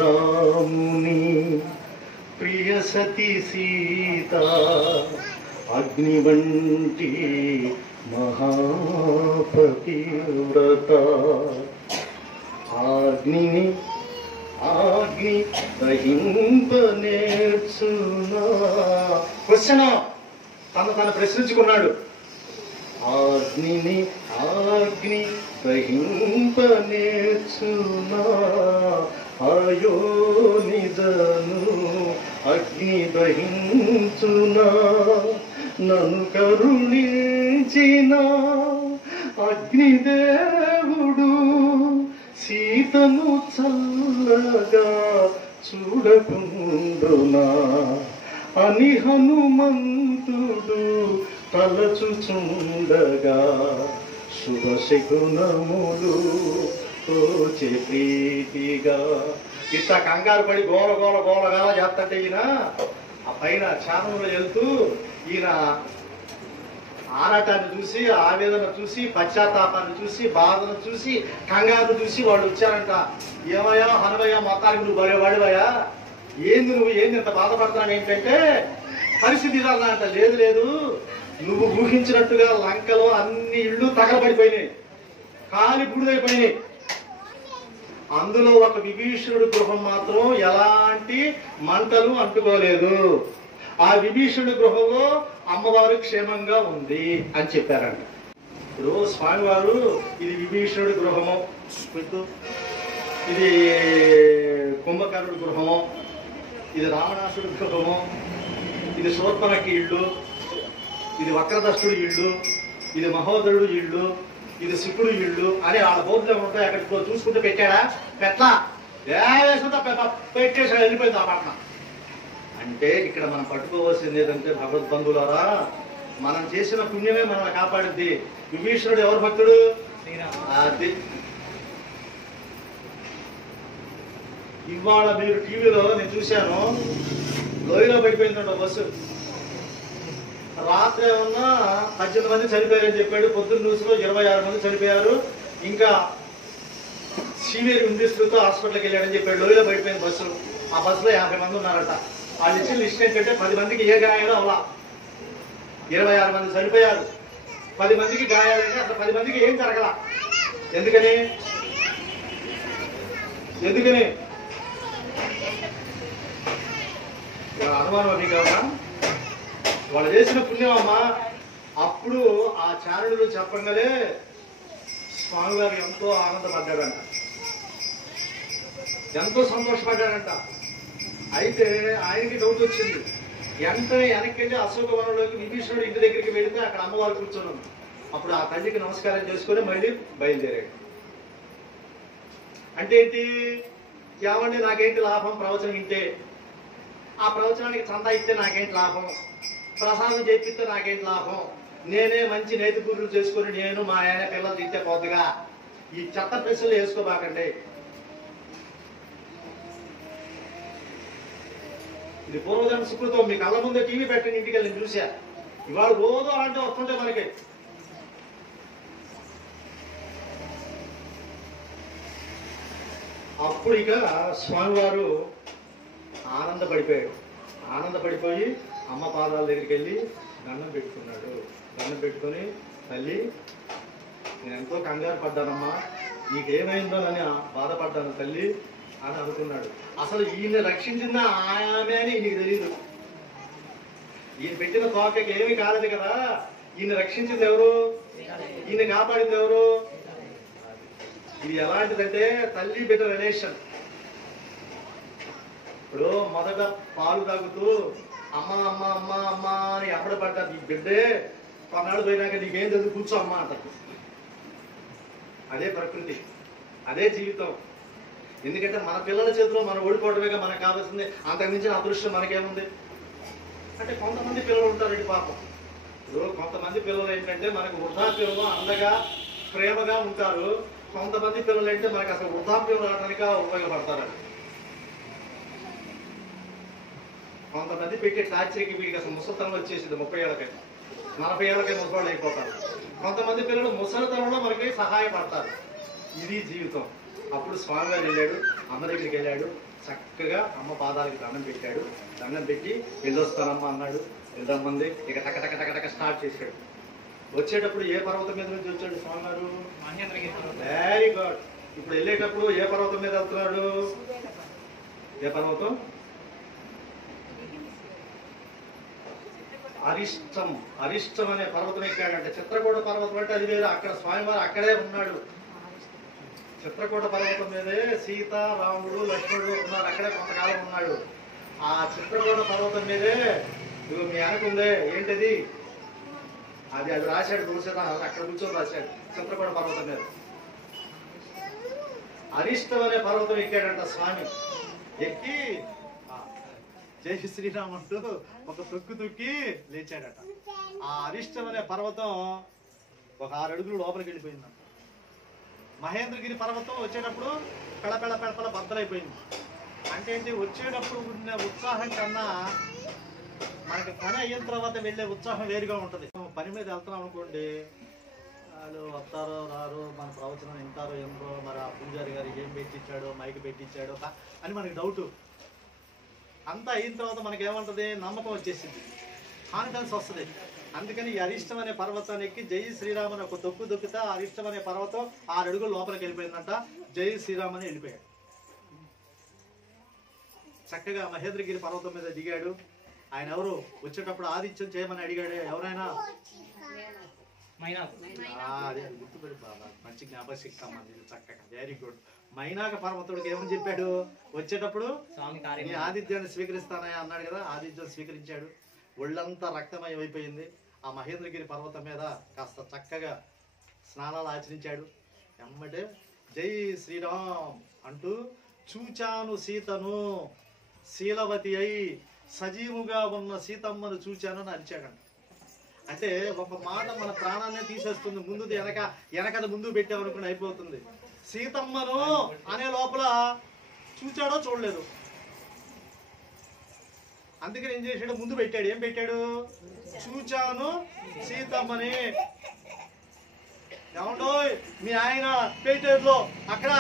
ప్రియ సతి సీత అగ్ని వంటి మహాపతివ్రత ఆగ్ని దహింపనేర్చునా. క్వశ్చన్ తను ప్రశ్నించుకున్నాడు. అగ్ని దహింపనేర్చునా అయోనిదను అగ్ని దహించునా నన్ను కరుణించిన అగ్నిదేవుడు సీతను చల్లగా చూడకుండునా అని హనుమంతుడు తలచుచుండగా శుభశకునములు తోచే ప్రీతిగా. ఇట్లా కంగారు పడి గోల గోల గోలగా చేస్తుంటే ఈయన ఆ పైన క్షామంలో వెళ్తూ ఈయన ఆరాటాన్ని చూసి, ఆవేదన చూసి, పశ్చాత్తాపాన్ని చూసి, బాధను చూసి, కంగారును చూసి వాళ్ళు వచ్చారంట. ఏమయ్యా హనుమయ్య, మొత్తానికి నువ్వు వాడివయ్యా, ఏంది ఇంత బాధపడుతున్నాను ఏంటంటే పరిస్థితి ఇలా అంట. లేదు లేదు, నువ్వు ఊహించినట్టుగా లంకలో అన్ని ఇళ్ళు తగలబడిపోయినాయి, కాలి బూడిదైపోయినాయి. అందులో ఒక విభీషణుడి గృహం మాత్రం ఎలాంటి మంటలు అంటుకోలేదు. ఆ విభీషణుడి గృహంలో అమ్మవారు క్షేమంగా ఉంది అని చెప్పారంట. ఇప్పుడు స్వామివారు ఇది విభీషణుడి గృహము, ఇది కుంభకర్ణుడి గృహము, ఇది రావణాసుడి గృహము, ఇది శూర్పణఖి ఇళ్ళు, ఇది వక్రదష్టుడి ఇళ్ళు, ఇది మహోదరుడు ఇళ్ళు, ఇది శివుడు ఇళ్ళు అని వాళ్ళ బోధులు ఉంటాయి. అక్కడికి చూసుకుంటే పెట్టాడా? పెట్లా, పెట్టేసాడు, వెళ్ళిపోయింది ఆ పట్ల. అంటే ఇక్కడ మనం పట్టుకోవాల్సింది ఏదంటే భగవద్బంధులారా, మనం చేసిన పుణ్యమే మనల్ని కాపాడింది. విభీషణుడు ఎవరు భక్తుడు? అది ఇవాళ మీరు టీవీలో నేను చూశాను, లోయలో పడిపోయిందంట బస్సు. రాత్రి ఏమన్నా 18 మంది చనిపోయారని చెప్పాడు, పొద్దున్న న్యూస్లో 26 మంది చనిపోయారు. ఇంకా సీనియర్ ఇండస్ట్రీతో హాస్పిటల్కి వెళ్ళాడని చెప్పాడు. లోయలో పడిపోయింది బస్సు. ఆ బస్సులో 50 మంది ఉన్నారట. వాళ్ళు ఇచ్చిన లిస్ట్ ఏంటంటే 10 మందికి ఏ గాయాలు అవలా, 26 మంది చనిపోయారు, 10 మందికి గాయాలంటే అసలు 10 మందికి ఏం జరగల. ఎందుకని అనుమానం మీకు కావా? వాళ్ళు చేసిన పుణ్యం అమ్మా. అప్పుడు ఆ చారుడులు చెప్పంగానే స్వామివారు ఎంతో ఆనందపడ్డాడంట, ఎంతో సంతోషపడ్డాడంట. అయితే ఆయనకి డౌట్ వచ్చింది. వెంటనే వెనక్కి అశోకవనంలోకి విభీషణుడు ఇంటి దగ్గరికి వెళితే అక్కడ అమ్మవారు కూర్చున్నాం. అప్పుడు ఆ తల్లికి నమస్కారం చేసుకుని మళ్ళీ బయలుదేరాడు. అంటే ఏంటి? ఏమండి నాకేంటి లాభం ప్రవచనం వింటే? ఆ ప్రవచనానికి చందా ఇస్తే నాకేంటి లాభం? ప్రసాదం చేపిస్తే నాకేంటి లాభం? నేనే మంచి నేతి పూజలు చేసుకుని నేను మా ఆయన పిల్లలు తింటే పోతుగా. ఈ చెత్త ప్రశ్నలు వేసుకోబాకండి. ఇది పూర్వజన్మ సుకృతం. మీ కళ్ళ ముందే టీవీ పెట్టండి, ఇంటికి వెళ్ళి చూసా. ఇవాళ రోజు అలాంటి వస్తుంటే మనకి అప్పుడు ఇక స్వామివారు ఆనందపడిపోయి అమ్మ పాదాల దగ్గరికి వెళ్ళి దండం పెట్టుకున్నాడు. దండం పెట్టుకుని, తల్లి నేను ఎంతో కంగారు పడ్డానమ్మా, నీకేమైందో అని బాధపడ్డాను తల్లి అని అనుకున్నాడు. అసలు ఈయన రక్షించిన ఆమె అని నీకు తెలియదు. ఈయన పెట్టిన తోకకి ఏమీ కాలేదు కదా. ఈయన రక్షించింది ఎవరు? ఈయన కాపాడింది ఎవరు? ఇది ఎలాంటిదంటే తల్లి బిడ్డ రిలేషన్. ఇప్పుడు మొదట పాలు తాగుతూ అమ్మ అమ్మ అమ్మ అమ్మ అని ఎక్కడ పడ్డా ఈ బిడ్డే కొన్నాళ్ళు పోయినాక నీకేం తెలుసు, కూర్చో అమ్మ అంటారు. అదే ప్రకృతి, అదే జీవితం. ఎందుకంటే మన పిల్లల చేతిలో మనం ఓడిపోవడమేగా మనకు కావాల్సింది, అంతకుమించిన అదృష్టం మనకేముంది అంటే. కొంతమంది పిల్లలు ఉంటారండి పాపం. ఇప్పుడు కొంతమంది పిల్లలు ఏంటంటే మనకు వృద్ధాప్యంలో అందగా ప్రేమగా ఉంటారు, కొంతమంది పిల్లలు అంటే మనకు అసలు వృద్ధాప్యం రావడానికి ఉపయోగపడతారండి. కొంతమంది పెట్టే టార్చర్కి వీడికి అసలు ముసలితనం వచ్చేసింది 30 ఏళ్ళకైనా 40 ఏళ్ళకైనా ముసలాళ్ళు అయిపోతారు. కొంతమంది పిల్లలు ముసలితనంలో మనకి సహాయపడతారు. ఇది జీవితం. అప్పుడు స్వామివారు వెళ్ళాడు, అమ్మ దగ్గరికి వెళ్ళాడు, చక్కగా అమ్మ పాదాలకి దండం పెట్టాడు. దండం పెట్టి వెళ్ళొస్తానమ్మా అన్నాడు. వెళ్దామంది. ఇక టక టక టక టక స్టార్ట్ చేశాడు. వచ్చేటప్పుడు ఏ పర్వతం మీద నుంచి వచ్చాడు స్వామివారు? Very good. ఇప్పుడు వెళ్ళేటప్పుడు ఏ పర్వతం మీద వెళ్తున్నాడు? ఏ పర్వతం? అరిష్టం. అరిష్టం అనే పర్వతం ఎక్కాడంటే. చిత్రకూట పర్వతం అంటే అది వేరు. అక్కడ స్వామివారు అక్కడే ఉన్నాడు. చిత్రకూట పర్వతం మీదే సీత, రాముడు, లక్ష్మణుడు ఉన్నారు. అక్కడే కొంతకాలం ఉన్నాడు. ఆ చిత్రకూట పర్వతం మీదే ఇదిగో మీ అనుకుందే ఏంటది, అది రాశాడు. కూర్చొని అక్కడ కూర్చొని రాశాడు చిత్రకూట పర్వతం మీద. అరిష్టం అనే పర్వతం ఎక్కాడంట స్వామి. ఎక్కి జై శ్రీరామ్ అంటూ ఒక తొక్కు తొక్కి లేచాడట. ఆ అరిష్టం అనే పర్వతం ఒక 6 అడుగులు లోపలికి వెళ్ళిపోయిందంట. మహేంద్రగిరి పర్వతం వచ్చేటప్పుడు పెళపెళ పెళపెళ బద్దలైపోయింది. అంటే ఏంటి, వచ్చేటప్పుడు ఉన్న ఉత్సాహం కన్నా మనకి పని అయిన తర్వాత వెళ్ళే ఉత్సాహం వేరుగా ఉంటుంది. పని మీద వెళ్తున్నాం అనుకోండి, వాళ్ళు వస్తారో రారో, మన ప్రవచనం వింటారో ఎంతో, మరి ఆ పూజారి గారు ఏం పెట్టించాడో, మైక్ పెట్టించాడో అని మనకి డౌట్. అంతా అయిన తర్వాత మనకి ఏమంటుంది, నమ్మకం వచ్చేసింది, కాన్ఫిడెన్స్ వస్తుంది. అందుకని ఈ అరిష్టం అనే పర్వతాన్ని ఎక్కి జై శ్రీరామ్ అని ఒక తొక్కు దొక్కితే ఆ అరిష్టం అనే పర్వతం 6 అడుగులు లోపలికి వెళ్ళిపోయిందంట. జై శ్రీరామ్ అని వెళ్ళిపోయాడు. చక్కగా మహేంద్రగిరి పర్వతం మీద దిగాడు. ఆయన ఎవరు? వచ్చేటప్పుడు ఆదిత్యం చేయమని అడిగాడు. ఎవరైనా అదే గుర్తుపెట్టి బాబా, మంచి జ్ఞాపకశక్తి అమ్మా ఇది, చక్కగా వెరీ గుడ్. మైనాక పర్వతుడికి ఏమని చెప్పాడు? వచ్చేటప్పుడు ఈ ఆదిత్యాన్ని స్వీకరిస్తానయ్యా అన్నాడు కదా. ఆదిత్యం స్వీకరించాడు. ఒళ్ళంతా రక్తమయం అయిపోయింది. ఆ మహేంద్రగిరి పర్వతం మీద కాస్త చక్కగా స్నానాలు ఆచరించాడు. ఎమ్మటే జై శ్రీరామ్ అంటూ చూచాను సీతను శీలవతి అయి సజీవుగా ఉన్న సీతమ్మను చూచానని అరిచాడంట. అంటే ఒక మాట మన ప్రాణాన్ని తీసేస్తుంది. ముందుది వెనకది ముందు పెట్టామనుకుని అయిపోతుంది. సీతమ్మను అనే లోపల చూచాడో చూడలేదు. అందుకని ఏం చేశాడు, ముందు పెట్టాడు. ఏం పెట్టాడు? చూచాను సీతమ్మని. ఏమండో మీ ఆయన పేటేరులో అక్కడ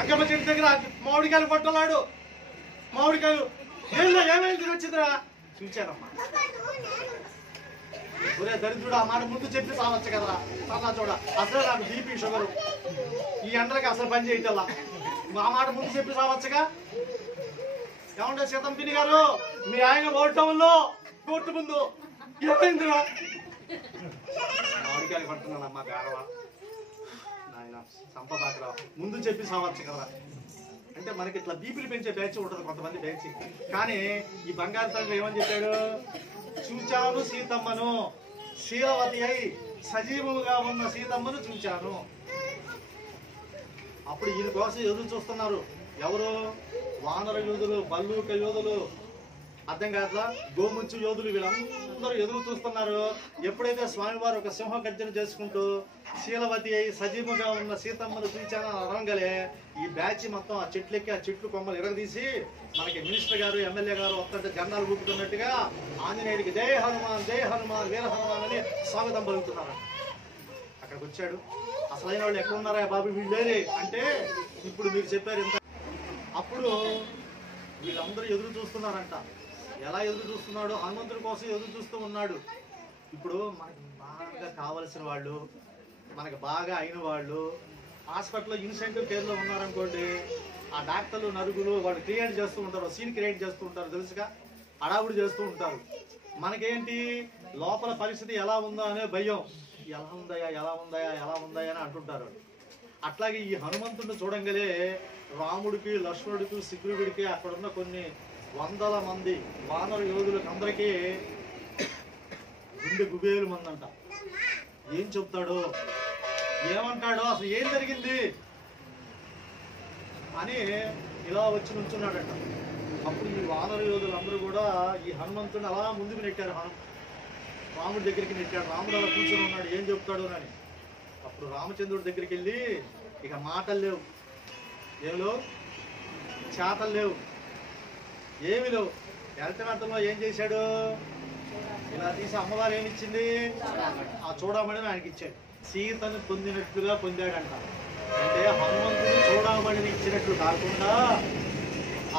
అంకమ్మ చెట్టు దగ్గర మామిడికాయలు కొట్టలాడు. మామిడికాయలు ఏమైంది వచ్చిందిరా? చూచానమ్మా. ఒరే దరిద్రుడు, ఆ మాట ముందు చెప్పి సావచ్చు కదరా. అలా చూడ, అసలు నాకు బీపీ షుగరు, ఈ ఎండలకి అసలు పని చేయటల్లా. ఆ మాట ముందు చెప్పి సావచ్చుగా. ఏమంటే సీతం పిన్ని గారు, మీ ఆయన ఓటంలో కోర్టు ముందు ఏమైందిరా? మామిడికాయలు పడుతున్నానమ్మా గారవా నాయన సంపదాకరా, ముందు చెప్పి సావచ్చు కదరా. అంటే మనకి ఇట్లా బీపీలు పెంచే బ్యాచ్ ఉంటుంది కొంతమంది బ్యాచ్. కానీ ఈ బంగారు తండ్రి ఏమని చెప్పాడు? చూచాను సీతమ్మను శీలవతి అయి సజీవుగా ఉన్న సీతమ్మను చూచాను. అప్పుడు ఈయన కోసం ఎదురు చూస్తున్నారు. ఎవరు? వానర యోధులు, బల్లూక యోధులు, అర్థం కాట్లా, గోముంచు యోధులు, వీళ్ళందరూ ఎదురు చూస్తున్నారు. ఎప్పుడైతే స్వామివారు ఒక సింహ గర్జన చేసుకుంటూ శీలవతి అయి సజీవుగా ఉన్న సీతమ్మను చూచాను అరంగలే ఈ బ్యాచ్ మొత్తం ఆ చెట్లెక్కి ఆ చెట్లు కొమ్మలు ఎరగదీసి మనకి మినిస్టర్ గారు, ఎమ్మెల్యే గారు వస్తుంటే జెండాలు ఊపుతున్నట్టుగా ఆంజనేయుడికి జై హనుమాన్, జై హనుమాన్, వీర హనుమాన్ అని స్వాగతం పలుకుతున్నారు. అక్కడికి వచ్చాడు. అసలైన వాళ్ళు ఎక్కడ ఉన్నారా బాబు వీళ్ళేరే అంటే, ఇప్పుడు మీరు చెప్పారు ఇంత. అప్పుడు వీళ్ళందరూ ఎదురు చూస్తున్నారంట. ఎలా ఎదురు చూస్తున్నాడు? హనుమంతుడి కోసం ఎదురు చూస్తూ ఉన్నాడు. ఇప్పుడు మనకి బాగా కావలసిన వాళ్ళు, మనకు బాగా అయిన వాళ్ళు హాస్పిటల్లో ఇన్సెంటివ్ కేర్లో ఉన్నారనుకోండి, ఆ డాక్టర్లు నలుగురు వాళ్ళు క్రియేట్ చేస్తూ ఉంటారు, సీన్ క్రియేట్ చేస్తూ ఉంటారు, తెలుసుగా అడావుడు చేస్తూ ఉంటారు. మనకేంటి లోపల పరిస్థితి ఎలా ఉందా అనే భయం. ఎలా ఉందయా, ఎలా ఉందయా, ఎలా ఉందయా అని అంటుంటారు. అట్లాగే ఈ హనుమంతుడిని చూడంగానే రాముడికి, లక్ష్మణుడికి, శుగ్రీవుడికి అక్కడున్న కొన్ని వందల మంది వానర యోధులకు అందరికీ గుండె గుబేలు మందంట. ఏం చెప్తాడో, ఏమంటాడో, అసలు ఏం జరిగింది అని ఇలా వచ్చి నుంచున్నాడట. అప్పుడు ఈ వానర యోధులందరూ కూడా ఈ హనుమంతుడిని అలా ముందుకు నెట్టారు. రాముడి దగ్గరికి నెట్టాడు. రాముడు అలా కూర్చొని ఉన్నాడు, ఏం చెప్తాడు అని. అప్పుడు రామచంద్రుడి దగ్గరికి వెళ్ళి, ఇక మాటలు లేవు, ఏం లేవు, చేతలు లేవు, ఏమి లేవు. వెళ్తున్నలో ఏం చేశాడు, ఇలా తీసి అమ్మవారు ఏమిచ్చింది, ఆ చూడమణిని ఆయనకి ఇచ్చాడు. సీతను పొందినట్టుగా పొందాడంట. అంటే హనుమంతుడు చూడమణిని ఇచ్చినట్లు కాకుండా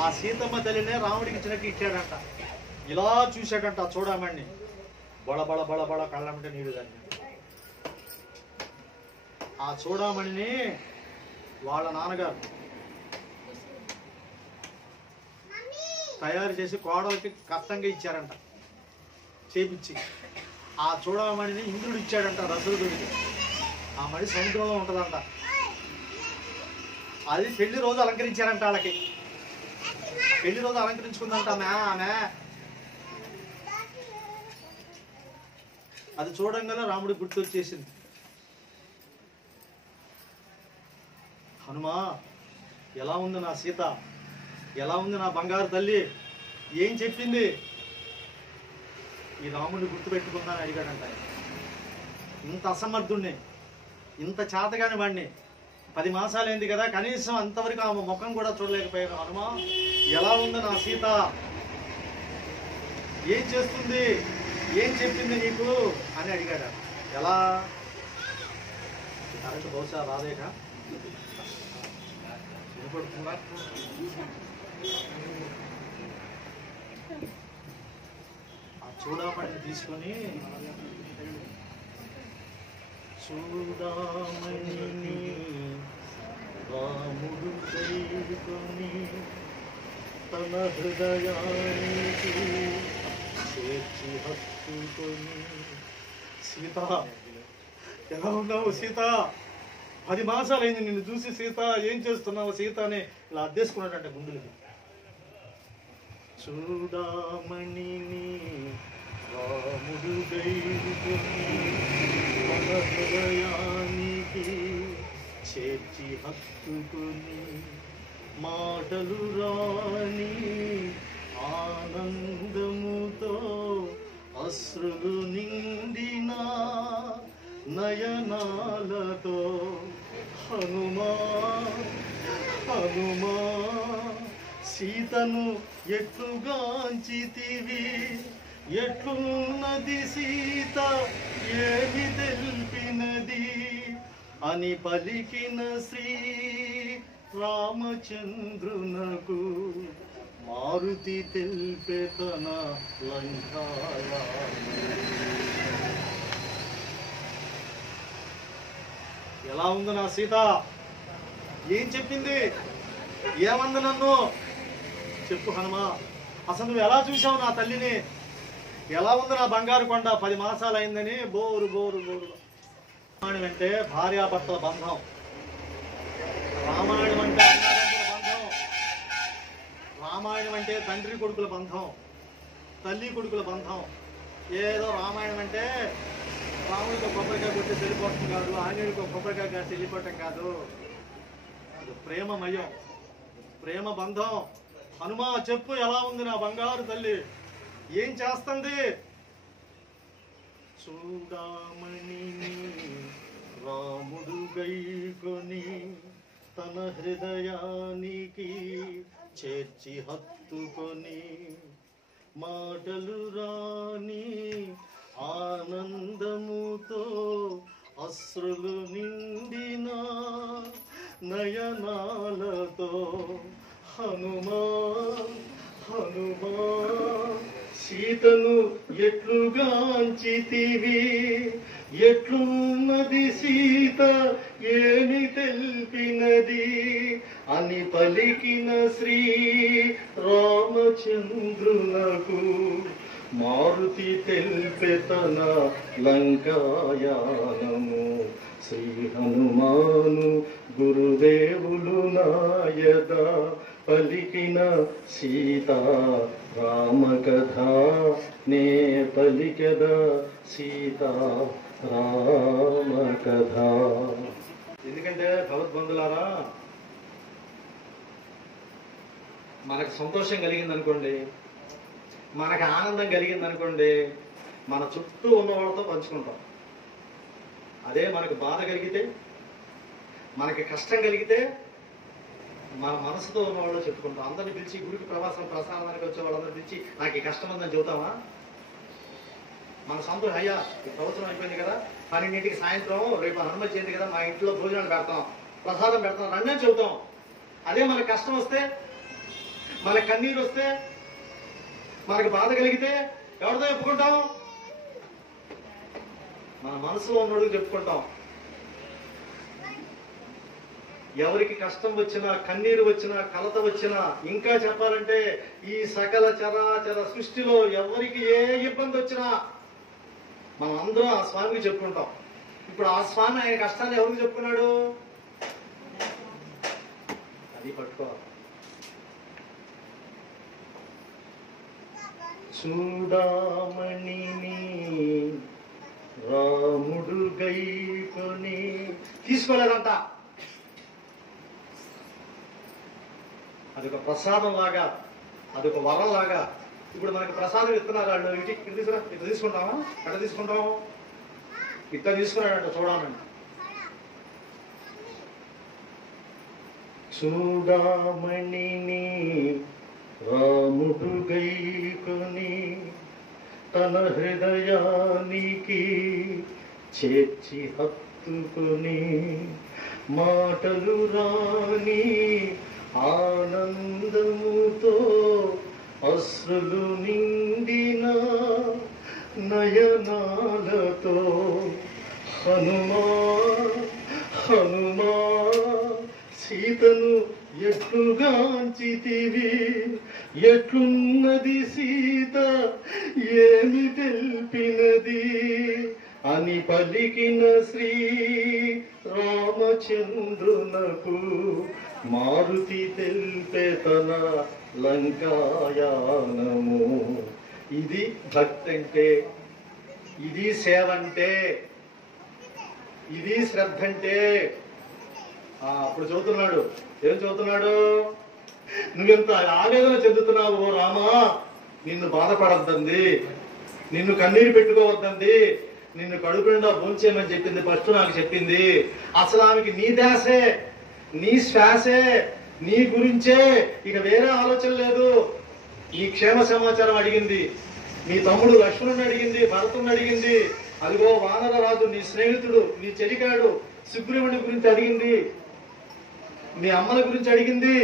ఆ సీతమ్మ తల్లినే రాముడికి ఇచ్చినట్టు ఇచ్చాడంట. ఇలా చూశాడంట ఆ చూడమణిని. బళబళ బళబళ కళ్ళమంటే నీడు దాన్ని. ఆ చూడమణిని వాళ్ళ నాన్నగారు తయారు చేసి కోడలికి కష్టంగా ఇచ్చారంట, చేపించి. ఆ చూడమణిని ఇంద్రుడు ఇచ్చాడంట దశరథుడికి. ఆ మణి సముద్రంలో ఉంటుందంట. అది పెళ్లి రోజు అలంకరించారంట వాళ్ళకి. పెళ్లి రోజు అలంకరించుకుందంట ఆమె. అది చూడంగానే రాముడికి గుర్తొచ్చేసింది. హనుమా, ఎలా ఉంది నా సీత, ఎలా ఉంది నా బంగారు తల్లి, ఏం చెప్పింది? ఈ రాముడిని గుర్తుపెట్టుకుందని అడిగాడంట. ఇంత అసమర్థుణ్ణి, ఇంత చేతగాని వాడిని, 10 మాసాలైంది కదా, కనీసం అంతవరకు ఆమె ముఖం కూడా చూడలేకపోయాను. హనుమా, ఎలా ఉంది నా సీత, ఏం చేస్తుంది, ఏం చెప్పింది నీకు అని అడిగాడు. ఎలా కరెంట్ బహుశా రాదేక వినపడుతుందా? ఆ చూడమణిని తీసుకొని, చూడమణిని రాముడు కైకొని తన హృదయానికి చేర్చి హత్తుకొని. సీత, ఎలా ఉన్నావు సీత, 10 మాసాలైంది నిన్ను చూసి సీత, ఏం చేస్తున్నావు సీత అని ఇలా అద్దేసుకున్నాడంట గుండెలకి. చూడమణిని రాముడు కైకొని తన హృదయానికి చేర్చి హత్తుకొని, మాటలు రాని ఆనందముతో అశ్రులు నిండిన నయనాలతో హనుమా హనుమా సీతను ఎట్లుగాంచితివి, ఎట్లున్నది సీత, ఏమి తెలిపినది అని పలికిన శ్రీ రామచంద్రునకు మారుతి తెల్పే తన లంకాయా. ఎలా ఉంది నా సీత, ఏం చెప్పింది, ఏమంది నన్ను చెప్పు హనుమా. అసలు నువ్వు ఎలా చూసావు నా తల్లిని, ఎలా ఉంది నా బంగారు కొండ, 10 మాసాలు అయిందని బోరు బోరు బోరు. రామాయణం అంటే భార్యాభర్తల బంధం, రామాయణం అంటే అన్నదమ్ముల బంధం, రామాయణం అంటే తండ్రి కొడుకుల బంధం, తల్లి కొడుకుల బంధం. ఏదో రామాయణం అంటే రాముడికి కొబ్బరికాయ కొట్టి వెళ్ళిపోవటం కాదు, ఆంజనేయుడికి కొబ్బరికాయ కాసి వెళ్ళిపోవటం కాదు. అది ప్రేమమయం, ప్రేమ బంధం. హనుమా చెప్పు, ఎలా ఉంది నా బంగారు తల్లి, ఏం చేస్తుంది? చూడమణిని రాముడు గైకొని తన హృదయానికి చేర్చి హత్తుకొని, మాటలు రాని ఆనందముతో అశ్రులు నిండిన నయనాలతో హనుమా హనుమా సీతను ఎట్లుగాంచితివి, ఎట్లున్నది సీత, ఏమి తెలిపినది అని పలికిన శ్రీ రామచంద్రునకు మారుతి తెల్పే తన లంకాయానము. శ్రీ హనుమాను గురుదేవులు నాయద పలికిన సీతా రామ కథ, నే పలికద సీతా రామ కథ. ఎందుకంటే భగవద్బంధులారా, మనకు సంతోషం కలిగింది అనుకోండి, మనకు ఆనందం కలిగింది అనుకోండి, మన చుట్టూ ఉన్న వాళ్ళతో పంచుకుంటాం. అదే మనకు బాధ కలిగితే, మనకి కష్టం కలిగితే మన మనసుతో ఉన్న వాళ్ళు చెప్పుకుంటాం. అందరిని పిలిచి గుడికి ప్రసాదానికి వచ్చే వాళ్ళందరినీ పిలిచి నాకు ఈ కష్టం ఉందని చెబుతామా? మన సంతోషం, అయ్యా ఈ సంవత్సరం అయిపోయింది కదా, 12ంటికి సాయంత్రం రేపు హనుమ జయంతి కదా, మా ఇంట్లో భోజనాలు పెడతాం, ప్రసాదం పెడతాం రండి అని చెబుతాం. అదే మనకు కష్టం వస్తే, మనకు కన్నీరు వస్తే, మనకు బాధ కలిగితే ఎవరితో చెప్పుకుంటాం? మన మనసులో ఉన్నోడికి చెప్పుకుంటాం. ఎవరికి కష్టం వచ్చినా, కన్నీరు వచ్చినా, కలత వచ్చినా, ఇంకా చెప్పాలంటే ఈ సకల చరాచర సృష్టిలో ఎవరికి ఏ ఇబ్బంది వచ్చినా మనం అందరం ఆ స్వామికి చెప్పుకుంటాం. ఇప్పుడు ఆ స్వామి ఆయన కష్టాన్ని ఎవరికి చెప్పుకున్నాడు? అది పట్టుకోవాలి. చూడామణిని రాముడు గైకొని తీసుకోలేదంట. అదొక ప్రసాదం లాగా, అదొక వరం లాగా. ఇప్పుడు మనకి ప్రసాదం ఇస్తున్నారు వాళ్ళు, ఇంటికి తీసుకురా, ఇట్లా తీసుకుంటామా? ఎట్లా తీసుకుంటాం? ఇట్లా తీసుకున్నాడంట చూడాలంట. చూడామణిని రాముడు గైకొని తన హృదయానికి చేర్చి హత్తుకొని మాటలు రాని ఆనందముతో అశ్రులు నిండిన నయనాలతో హనుమా హనుమా సీతను ఎట్లుగాంచితివి, ఎట్లున్నది సీత ఏమి తెలిపినది అని పలికిన శ్రీ రామచంద్రునకు మారుతి తెలిపే తన లంకాయానము. ఇది భక్తి అంటే, ఇది సేవ అంటే, ఇది శ్రద్ధ అంటే. అప్పుడు చదువుతున్నాడు, ఏం చదువుతున్నాడు? నువ్వెంత ఆవేదన చెందుతున్నావు ఓ రామా, నిన్ను బాధపడద్దంది, నిన్ను కన్నీరు పెట్టుకోవద్దంది, నిన్ను కడుపు నిండా భోంచేయమని చెప్పింది ఫస్ట్ నాకు చెప్పింది. అసలు ఆమెకి నీ ధ్యాసే, నీ శ్వాసే, నీ గురించే, ఇక వేరే ఆలోచన లేదు. నీ క్షేమ సమాచారం అడిగింది, నీ తమ్ముడు లక్ష్మణుని అడిగింది, భరతుని అడిగింది, అదిగో వానర రాజు నీ స్నేహితుడు, నీ చెలికాడు సుగ్రీవుని గురించి అడిగింది, మీ అమ్మల గురించి అడిగింది,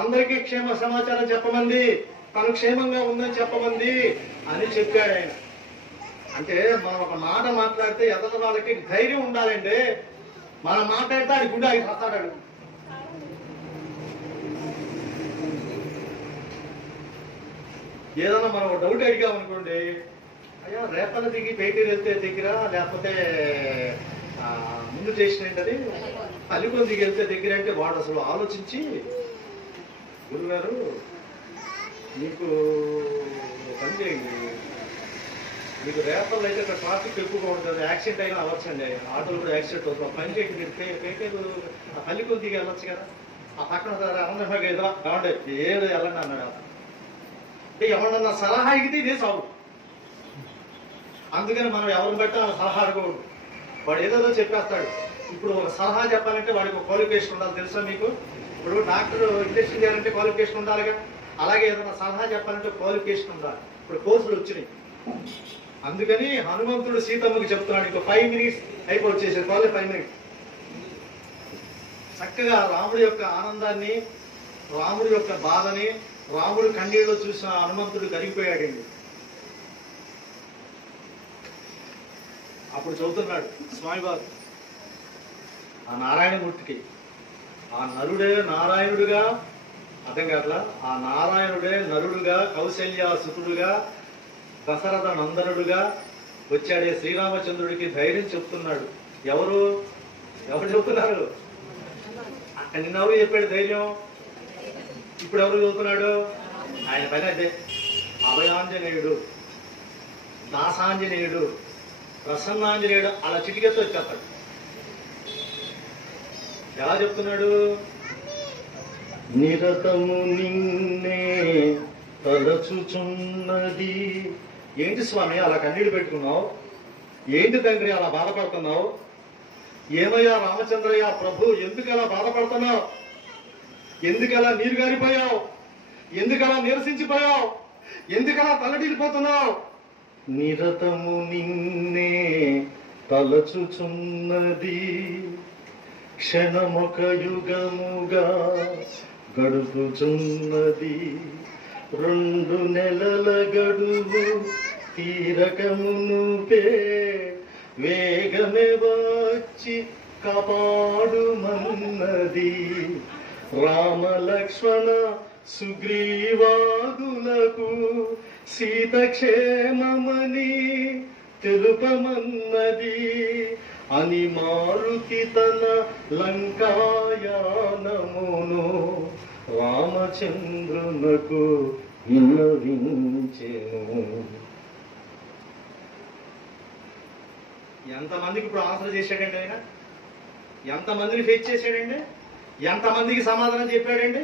అందరికీ క్షేమ సమాచారం చెప్పమంది, తను క్షేమంగా ఉందని చెప్పమంది అని చెప్పాడు ఆయన. అంటే మనం ఒక మాట మాట్లాడితే ఎదట వాళ్ళకి ధైర్యం ఉండాలండి. మనం మాట్లాడితే ఆయన గుండె ఆయన మాట్లాడాడు. ఏదన్నా మనం ఒక డౌట్ అడిగామనుకోండి, అయ్యా రేపల దిగి పేటీలు వెళ్తే దగ్గర, లేకపోతే ముందు స్టేషన్ ఏంటది పల్లికొండ దిగి వెళ్తే దగ్గర అంటే వాడు అసలు ఆలోచించి, గురుగారు మీకు పని చేయండి, మీకు రేపల్లో అయితే ఇక్కడ ట్రాఫిక్ ఎక్కువగా ఉంటుంది, యాక్సిడెంట్ అయినా అవ్వచ్చండి, ఆటోలు కూడా యాక్సిడెంట్ అవుతాం, పని చేయండి, మీరు పేటేరు పల్లికొండ దిగి వెళ్ళొచ్చు కదా, ఆ పక్కన అనంతబాగా ఎదురా కావండి ఏదో వెళ్ళండి అన్నాడు. అంటే ఎవరన్నా సలహా అడిగితే ఇదే సాగు. అందుకని మనం ఎవరిని బట్టి ఆ సలహా అడగకూడదు. వాడు ఏదేదో చెప్పేస్తాడు. ఇప్పుడు ఒక సలహా చెప్పాలంటే వాడికి ఒక క్వాలిఫికేషన్ ఉండాలి, తెలుసా మీకు? ఇప్పుడు డాక్టర్ ఇంజక్షన్ చేయాలంటే క్వాలిఫికేషన్ ఉండాలిగా, అలాగే ఏదైనా సలహా చెప్పాలంటే క్వాలిఫికేషన్ ఉండాలి. ఇప్పుడు కోర్సులు వచ్చినాయి. అందుకని హనుమంతుడు సీతమ్మకి చెప్తున్నాడు, ఇంకో 5 minutes అయిపోవచ్చేసారు, 5 minutes. చక్కగా రాముడి యొక్క ఆనందాన్ని, రాముడి యొక్క బాధని, రాముడు కన్నీళ్ళు చూసిన హనుమంతుడు కరిగిపోయాడండి. అప్పుడు చదువుతున్నాడు స్వామివారు ఆ నారాయణమూర్తికి, ఆ నరుడే నారాయణుడుగా, అర్థం కాట్లా, ఆ నారాయణుడే నరుడుగా, కౌశల్యాసుతుడుగా, దశరథ నందనుడుగా వచ్చాడే శ్రీరామచంద్రుడికి ధైర్యం చెప్తున్నాడు. ఎవరు చెబుతున్నారు? నిన్నెవరు చెప్పాడు ధైర్యం? ఇప్పుడు ఎవరు చదువుతున్నాడు? ఆయన పైన అదే. అభయాంజనేయుడు, దాసాంజనేయుడు, ప్రసన్నాంజనేయుడు అలా చిటికెత్తి వచ్చేస్తాడు. ఎలా చెప్తున్నాడు? నిరతము నిన్నే తలచుచున్నది. ఏంటి స్వామి అలా కన్నీళ్ళు పెట్టుకున్నావు? ఏంటి తండ్రి అలా బాధపడుతున్నావు? ఏమయ్యా రామచంద్రయ్య ప్రభు, ఎందుకు అలా బాధపడుతున్నావు? ఎందుకలా నీరు గారిపోయావు? ఎందుకలా నీరసించిపోయావు? ఎందుకలా తలడిల్లిపోతున్నావు? నిరతము నిన్నే తలచుచున్నది, క్షణమొక యుగముగా గడుపుచున్నది. 2 నెలల గడువు తీరకమునుపే వేగమే వచ్చి కాపాడుమన్నది. రామలక్ష్మణ సుగ్రీవాదులకు సీతక్షేమమని తెలుపమన్నది అని మారుతి తన లంకాయానమును రామచంద్రునకు విన్నవించెను. ఎంతమందికి ఇప్పుడు ఆన్సర్ చేశాడండి ఆయన? ఎంతమందిని ఫేస్ చేశాడండి? ఎంతమందికి సమాధానం చెప్పాడండి?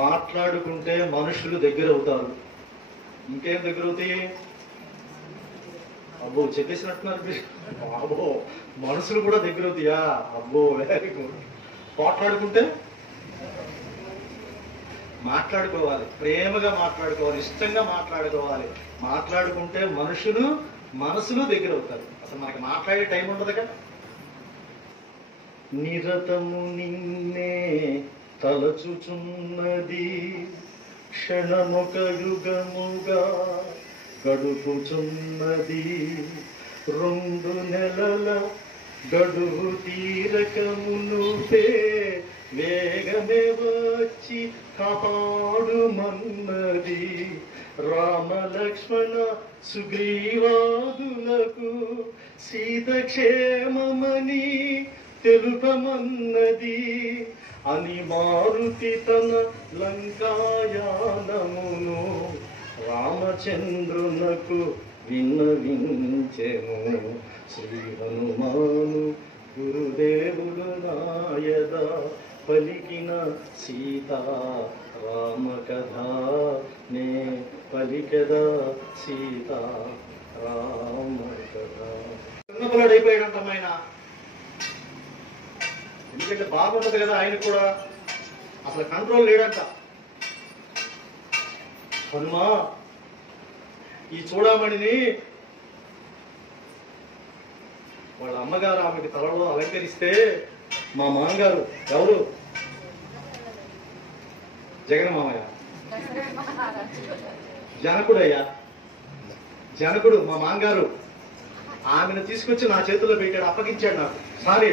మాట్లాడుకుంటే మనుషులు దగ్గర అవుతారు. ఇంకేం దగ్గర అవుతాయి? అబ్బో చెప్పేసినట్టున్నారు. అబ్బో మనుషులు కూడా దగ్గర అవుతాయా? అబ్బో వెరీ గుడ్. మాట్లాడుకుంటే మాట్లాడుకోవాలి, ప్రేమగా మాట్లాడుకోవాలి, ఇష్టంగా మాట్లాడుకోవాలి. మాట్లాడుకుంటే మనసులు దగ్గర అవుతారు. అసలు మనకి మాట్లాడే టైం ఉండదు కదా. నిరతము నిన్నే తలచుచున్నది, క్షణమొక యుగముగా గడుపుచున్నది. 2 నెలల గడువు తీరకమునుపే వేగమే వచ్చి కాపాడుమన్నది. రామలక్ష్మణ సుగ్రీవాదులకు సీతక్షేమమని తెలుపమన్నది అని మారుతి తన లంకాయానమును రామచంద్రునకు విన్నవించెను. శ్రీ హనుమాను గురుదేవులు నాయద పలికిన సీతా రామ కథ నే పలికద సీతా రామ కథ. చిన్నపిల్లడైపోయాడంతమైన, ఎందుకంటే బాగుంటది కదా ఆయన కూడా, అసలు కంట్రోల్ లేడంట. హనుమా ఈ చూడమణిని వాళ్ళ అమ్మగారు ఆమెకి తలలో అలంకరిస్తే మా మామగారు ఎవరు? జగన్ మామయ్య, జనకుడయ్యా, జనకుడు మా మామగారు ఆమెను తీసుకొచ్చి నా చేతుల్లో పెట్టాడు, అప్పగించాడు. నాకు సారీ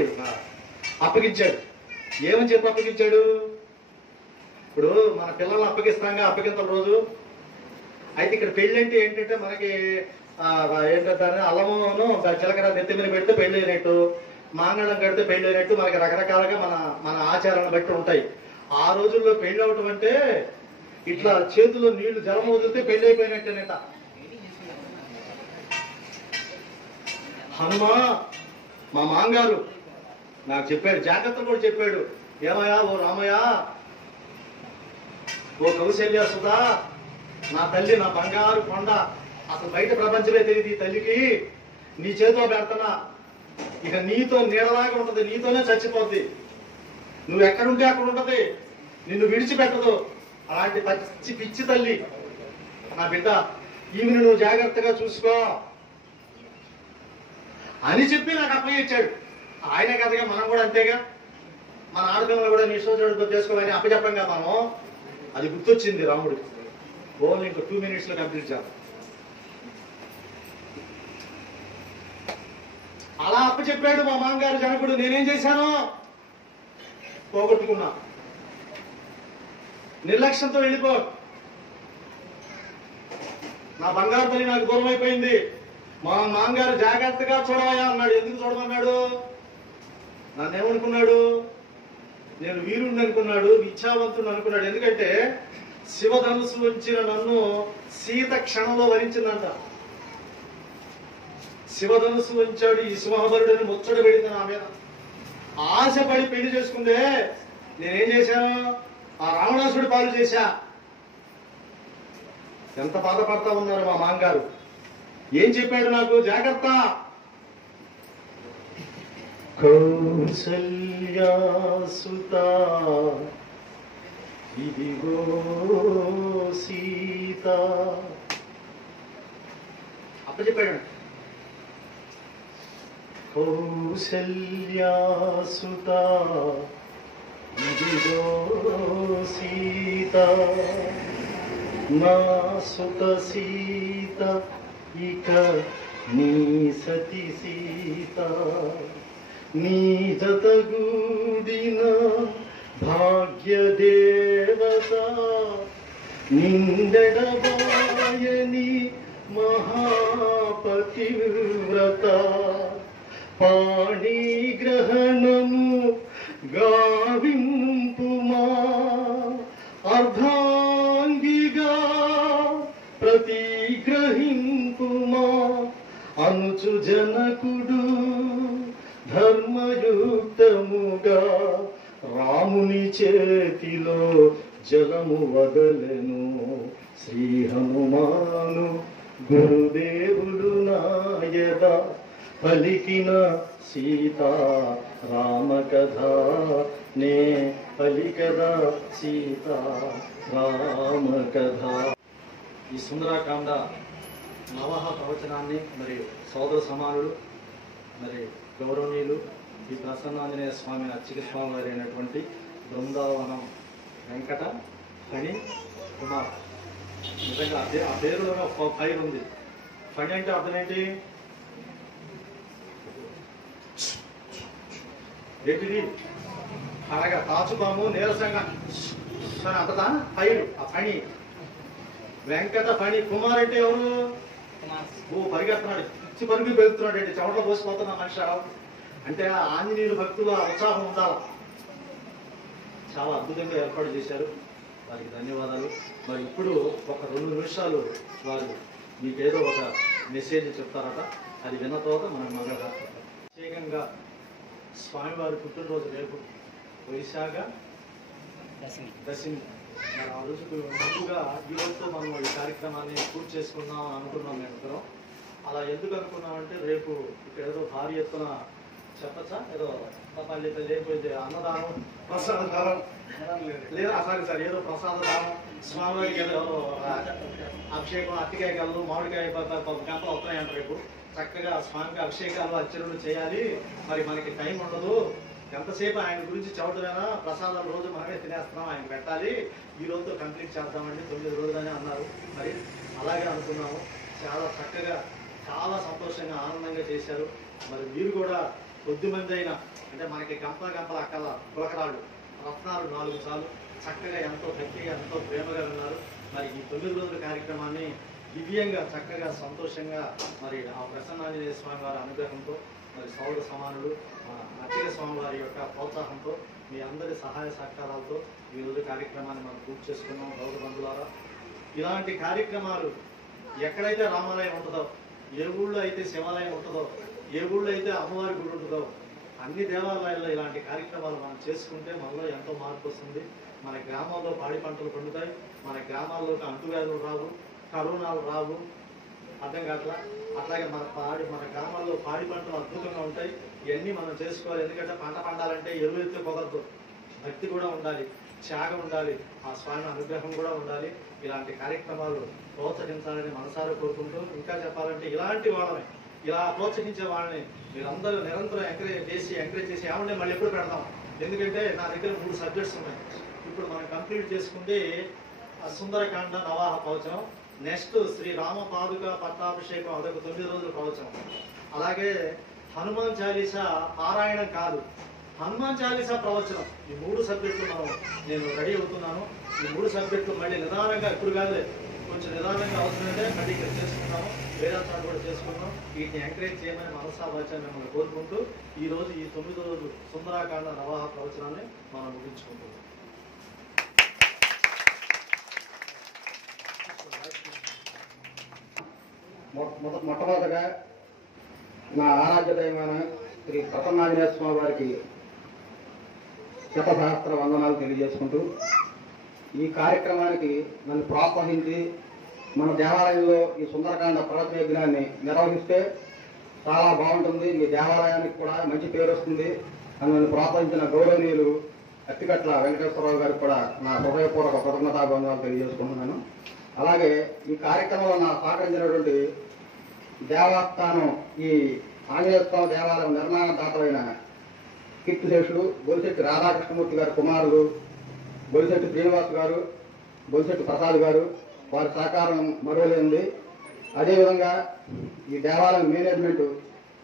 అప్పగించాడు. ఏమని చెప్పి అప్పగించాడు? ఇప్పుడు మన పిల్లల్ని అప్పగిస్తాంగా అప్పగింతల రోజు. అయితే ఇక్కడ పెళ్లి అంటే ఏంటంటే మనకి ఏంటంటే అల్లమును చిలకర నెత్తి మీద పెడితే పెళ్లి అయినట్టు, మాంగళం కడితే పెళ్లి అయినట్టు, మనకి రకరకాలుగా మన ఆచారాలను బట్టి ఉంటాయి. ఆ రోజుల్లో పెళ్లి అవటం అంటే ఇట్లా చేతుల్లో నీళ్లు జలం వదిలితే పెళ్లి అయిపోయినట్టేనట. హనుమా మా మాంగారు నాకు చెప్పాడు, జాగ్రత్తలు కూడా చెప్పాడు. ఏమయ్యా ఓ రామయ్య, ఓ కౌశల్య సుధా, నా తల్లి నా బంగారు కొండ, అసలు బయట ప్రపంచమే తెలియదు ఈ తల్లికి, నీ చేతిలో పెడతానా, ఇక నీతో నీడలాగా ఉంటది, నీతోనే చచ్చిపోద్ది, నువ్వు ఎక్కడుంటే అక్కడ ఉంటది, నిన్ను విడిచిపెట్టదు. అలాంటి పిచ్చి తల్లి నా బిడ్డ, ఈమెను నువ్వు జాగ్రత్తగా చూసుకో అని చెప్పి నాకు అప్పగించాడు. ఆయనే కదగా మనం కూడా అంతేగా, మన ఆడపిల్లలు కూడా నీ సోదరుడితో చేసుకోవాలని అప్పచెప్పం కదా మనం. అది గుర్తొచ్చింది రాముడికి. ఓన్లీ ఇంకో 2 minutes లో కంప్లీట్ చేద్దాం. అలా అప్పచెప్పాడు మా మామగారు జనకుడు. నేనేం చేశాను? పోగొట్టుకున్నా, నిర్లక్ష్యంతో వెళ్ళిపో, నా బంగారు తల్లి నాకు దూరం అయిపోయింది. మా మామగారు జాగ్రత్తగా చూడవయ్యా అన్నాడు. ఎందుకు చూడమన్నాడు? నన్ను ఏమనుకున్నాడు? నేను వీరుణ్ణి అనుకున్నాడు, విచ్ఛావంతుడు అనుకున్నాడు. ఎందుకంటే శివధనుసు వచ్చిన నన్ను సీత క్షణంలో వరించిందంట. శివధనుసు ఉంచాడు. ఈ సింహబలుడిని ముచ్చట పెడింది నా మీద. ఆశపడి పెళ్లి చేసుకుందే నేనేం చేశాను? ఆ రావణాసుడి పాలు చేశా. ఎంత బాధపడతా ఉన్నారు మా మాంగారు. ఏం చెప్పాడు నాకు? జాగ్రత్త. కౌసల్యాసుత ఇదిగో సీత అప్పచెప్పాడు. కౌసల్యాసుత ఇదిగో సీత నా సుత సీత ఇక నీ సతి సీత నీ జతగూడిన భాగ్యదేవత నిందెడబాయని మహాపతివ్రత పాణిగ్రహణము గావింపుమా అర్ధాంగిగా ప్రతిగ్రహింపుమా అనుచు జనకుడు ధర్మయుక్తముగా రాముని చేతిలో జలము వదలెను. శ్రీ హనుమాను గురుదేవుడు నాయద పలికిన సీతా రామ కథ నే పలికదా సీతా రామ కథ. ఈ సుందరాకాండ నవహ ప్రవచనాన్ని మరి సోదర సమానులు మరి గౌరవనీయులు ఈ ప్రసన్నాంజనేయ స్వామి అర్చక స్వామి వారి అయినటువంటి బృందావనం వెంకట ఫణి కుమార్. నిజంగా ఆ పేరులో ఫైర్ ఉంది. ఫణి అంటే అర్థం ఏంటి? ఏంటిది? అనగా తాచుపాము నీరసంగా అంతదా ఫైర్. ఆ ఫణి వెంకట ఫణి. కుమార్ అంటే ఎవరు? ఓ పరిగెడుతున్నాడు, పిచ్చి పరుగు పెరుగుతున్నాడు అంటే చెమటలో పోసిపోతున్న మనిషి అంటే ఆ ఆంజనేయులు భక్తులు ఆ ఉత్సాహం ఉండాలి. చాలా అద్భుతంగా ఏర్పాటు చేశారు. వారికి ధన్యవాదాలు. మరి ఇప్పుడు ఒక 2 నిమిషాలు వారు మీకేదో ఒక మెసేజ్ చెప్తారట. అది విన్న తర్వాత మనం మొదలుపెడతాం. ప్రత్యేకంగా స్వామివారి పుట్టినరోజు రేపు వైశాఖ దశమి. మరి ఆ రోజుకు ముందుగా ఈ రోజుతో మనం ఈ కార్యక్రమాన్ని పూర్తి చేసుకుందాం అనుకున్నాం మేమిద్దరం. అలా ఎందుకు అనుకున్నామంటే రేపు ఇక్కడ ఏదో భారీ ఎత్తున చెప్పచ్చా ఏదో లేకపోతే అన్నదానం ప్రసాదదానం లేదా సారీ ఏదో ప్రసాదదానం స్వామివారికి ఏదో అభిషేకం అట్టికాయ కళ్ళు మామిడికాయ గంటలు వస్తున్నాయంట. రేపు చక్కగా స్వామికి అభిషేకాలు అర్చనలు చేయాలి. మరి మనకి టైం ఉండదు. ఎంతసేపు ఆయన గురించి చెప్పడమేనా? ప్రసాదాలు రోజు మనమే తినేస్తున్నాం, ఆయన పెట్టాలి. ఈ రోజుతో కంప్లీట్ చేద్దామండి, 9 రోజులనే అన్నారు. మరి అలాగే అనుకున్నాము. చాలా చక్కగా చాలా సంతోషంగా ఆనందంగా చేశారు. మరి మీరు కూడా కొద్దిమంది అయినా అంటే మనకి గంపల అక్కల పులకరాళ్ళు రత్నాలు 4 సార్లు చక్కగా ఎంతో భక్తిగా ఎంతో ప్రేమగా ఉన్నారు. మరి ఈ 9 రోజుల కార్యక్రమాన్ని దివ్యంగా చక్కగా సంతోషంగా మరి ఆ ప్రసన్నాంజనేయ స్వామి వారి అనుగ్రహంతో మరి సౌర సమానులు అర్చక స్వామి వారి యొక్క ప్రోత్సాహంతో మీ అందరి సహాయ సహకారాలతో ఈ రోజు కార్యక్రమాన్ని మనం పూర్తి చేసుకున్నాం. గౌరవ బంధువులారా, ఇలాంటి కార్యక్రమాలు ఎక్కడైతే రామాలయం ఉంటుందో, ఏ ఊళ్ళో అయితే శివాలయం ఉంటుందో, ఏ ఊళ్ళో అయితే అమ్మవారి గుడి ఉంటుందో అన్ని దేవాలయాల్లో ఇలాంటి కార్యక్రమాలు మనం చేసుకుంటే మనలో ఎంతో మార్పు వస్తుంది. మన గ్రామాల్లో పాడి పంటలు పండుతాయి. మన గ్రామాల్లోకి అంటువ్యాధులు రావు, కరోనాలు రావు. అర్థం కావట్లా. అట్లాగే మన గ్రామాల్లో పాడి పంటలు అద్భుతంగా ఉంటాయి. ఇవన్నీ మనం చేసుకోవాలి. ఎందుకంటే పంట పండాలంటే ఎరువు ఎత్తే కుదరదు. భక్తి కూడా ఉండాలి, త్యాగం ఉండాలి, ఆ స్వామి అనుగ్రహం కూడా ఉండాలి. ఇలాంటి కార్యక్రమాలు ప్రోత్సహించాలని మనసారా కోరుకుంటూ, ఇంకా చెప్పాలంటే ఇలాంటి వాళ్ళని ఇలా ప్రోత్సహించే వాళ్ళని మీరందరూ నిరంతరం ఎంకరేజ్ చేసి ఏమంటే మళ్ళీ ఎప్పుడు పెడతాం. ఎందుకంటే నా దగ్గర 3 సబ్జెక్ట్స్ ఉన్నాయి. ఇప్పుడు మనం కంప్లీట్ చేసుకుంటే సుందరకాండ నవాహ ప్రవచనం, నెక్స్ట్ శ్రీ రామ పాదుక పట్టాభిషేకం, అదొక 9 రోజుల ప్రవచనం. అలాగే హనుమాన్ చాలీసా పారాయణం కాదు, హనుమాన్ చాలీసా ప్రవచనం. ఈ 3 సబ్జెక్టులు నేను రెడీ అవుతున్నాను. ఈ 3 సబ్జెక్టులు మళ్ళీ నిదానంగా ఇప్పుడు కాదు, కొంచెం నిదానంగా అవసరమైతే మళ్ళీ ఇక్కడ చేసుకుంటాము, వేరే చోట కూడా చేసుకుంటాం. వీటిని ఎంకరేజ్ చేయమని మనసా వాచా మిమ్మల్ని కోరుకుంటూ ఈ రోజు ఈ 9 రోజులు సుందరాకాండ నవాహ ప్రవచనాన్ని మనం ముగించుకుంటున్నాం. మొట్టమొదటిగా నా ఆరాధ్య దైవమైన శ్రీ ప్రసన్నాంజనేయ స్వామి వారికి శతసహస్ర వందనాలు తెలియజేసుకుంటూ ఈ కార్యక్రమానికి నన్ను ప్రోత్సహించి మన దేవాలయంలో ఈ సుందరకాండ ప్రవచన యజ్ఞాన్ని నిర్వహిస్తే చాలా బాగుంటుంది, మీ దేవాలయానికి కూడా మంచి పేరు వస్తుంది అని నన్ను ప్రోత్సహించిన గౌరవనీయులు అత్తికట్ల వెంకటేశ్వరరావు గారికి కూడా నా హృదయపూర్వక కృతజ్ఞతాబంధనాలు తెలియజేసుకుంటున్నాను. అలాగే ఈ కార్యక్రమంలో నా సహకరించినటువంటి దేవస్థానం ఈ ఆంజనేయ స్వామి దేవాలయం నిర్మాణదాతలైన కీర్తిశేషుడు బొలిశెట్టి రాధాకృష్ణమూర్తి గారి కుమారుడు బొలిశెట్టి శ్రీనివాస్ గారు, బొలిశెట్టి ప్రసాద్ గారు, వారి సహకారం మరువలేంది. అదేవిధంగా ఈ దేవాలయం మేనేజ్మెంట్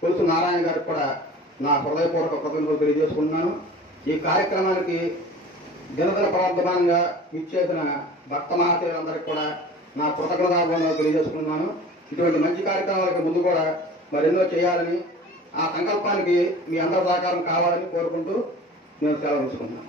కొలుసు నారాయణ గారికి కూడా నా హృదయపూర్వక కృతజ్ఞతలు తెలియజేసుకుంటున్నాను. ఈ కార్యక్రమానికి దినదిన ప్రవర్ధమానంగా ఇచ్చేసిన భక్త మహాశయులందరికీ కూడా నా కృతజ్ఞతాభివందనాలు తెలియజేసుకుంటున్నాను. ఇటువంటి మంచి కార్యక్రమాలకు ముందు కూడా మరెన్నో చేయాలని, ఆ సంకల్పానికి మీ అందరి సహకారం కావాలని కోరుకుంటూ నేను సెలవు తీసుకుంటున్నాను.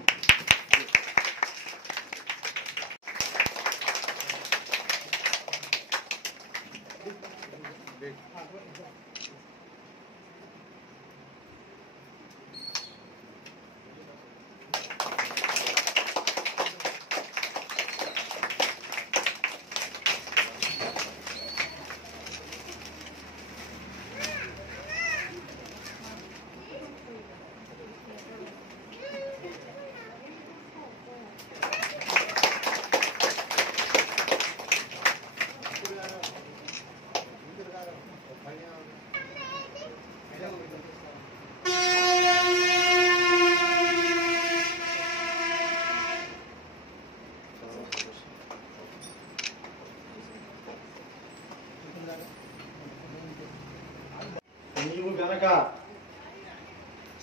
నీవు గనక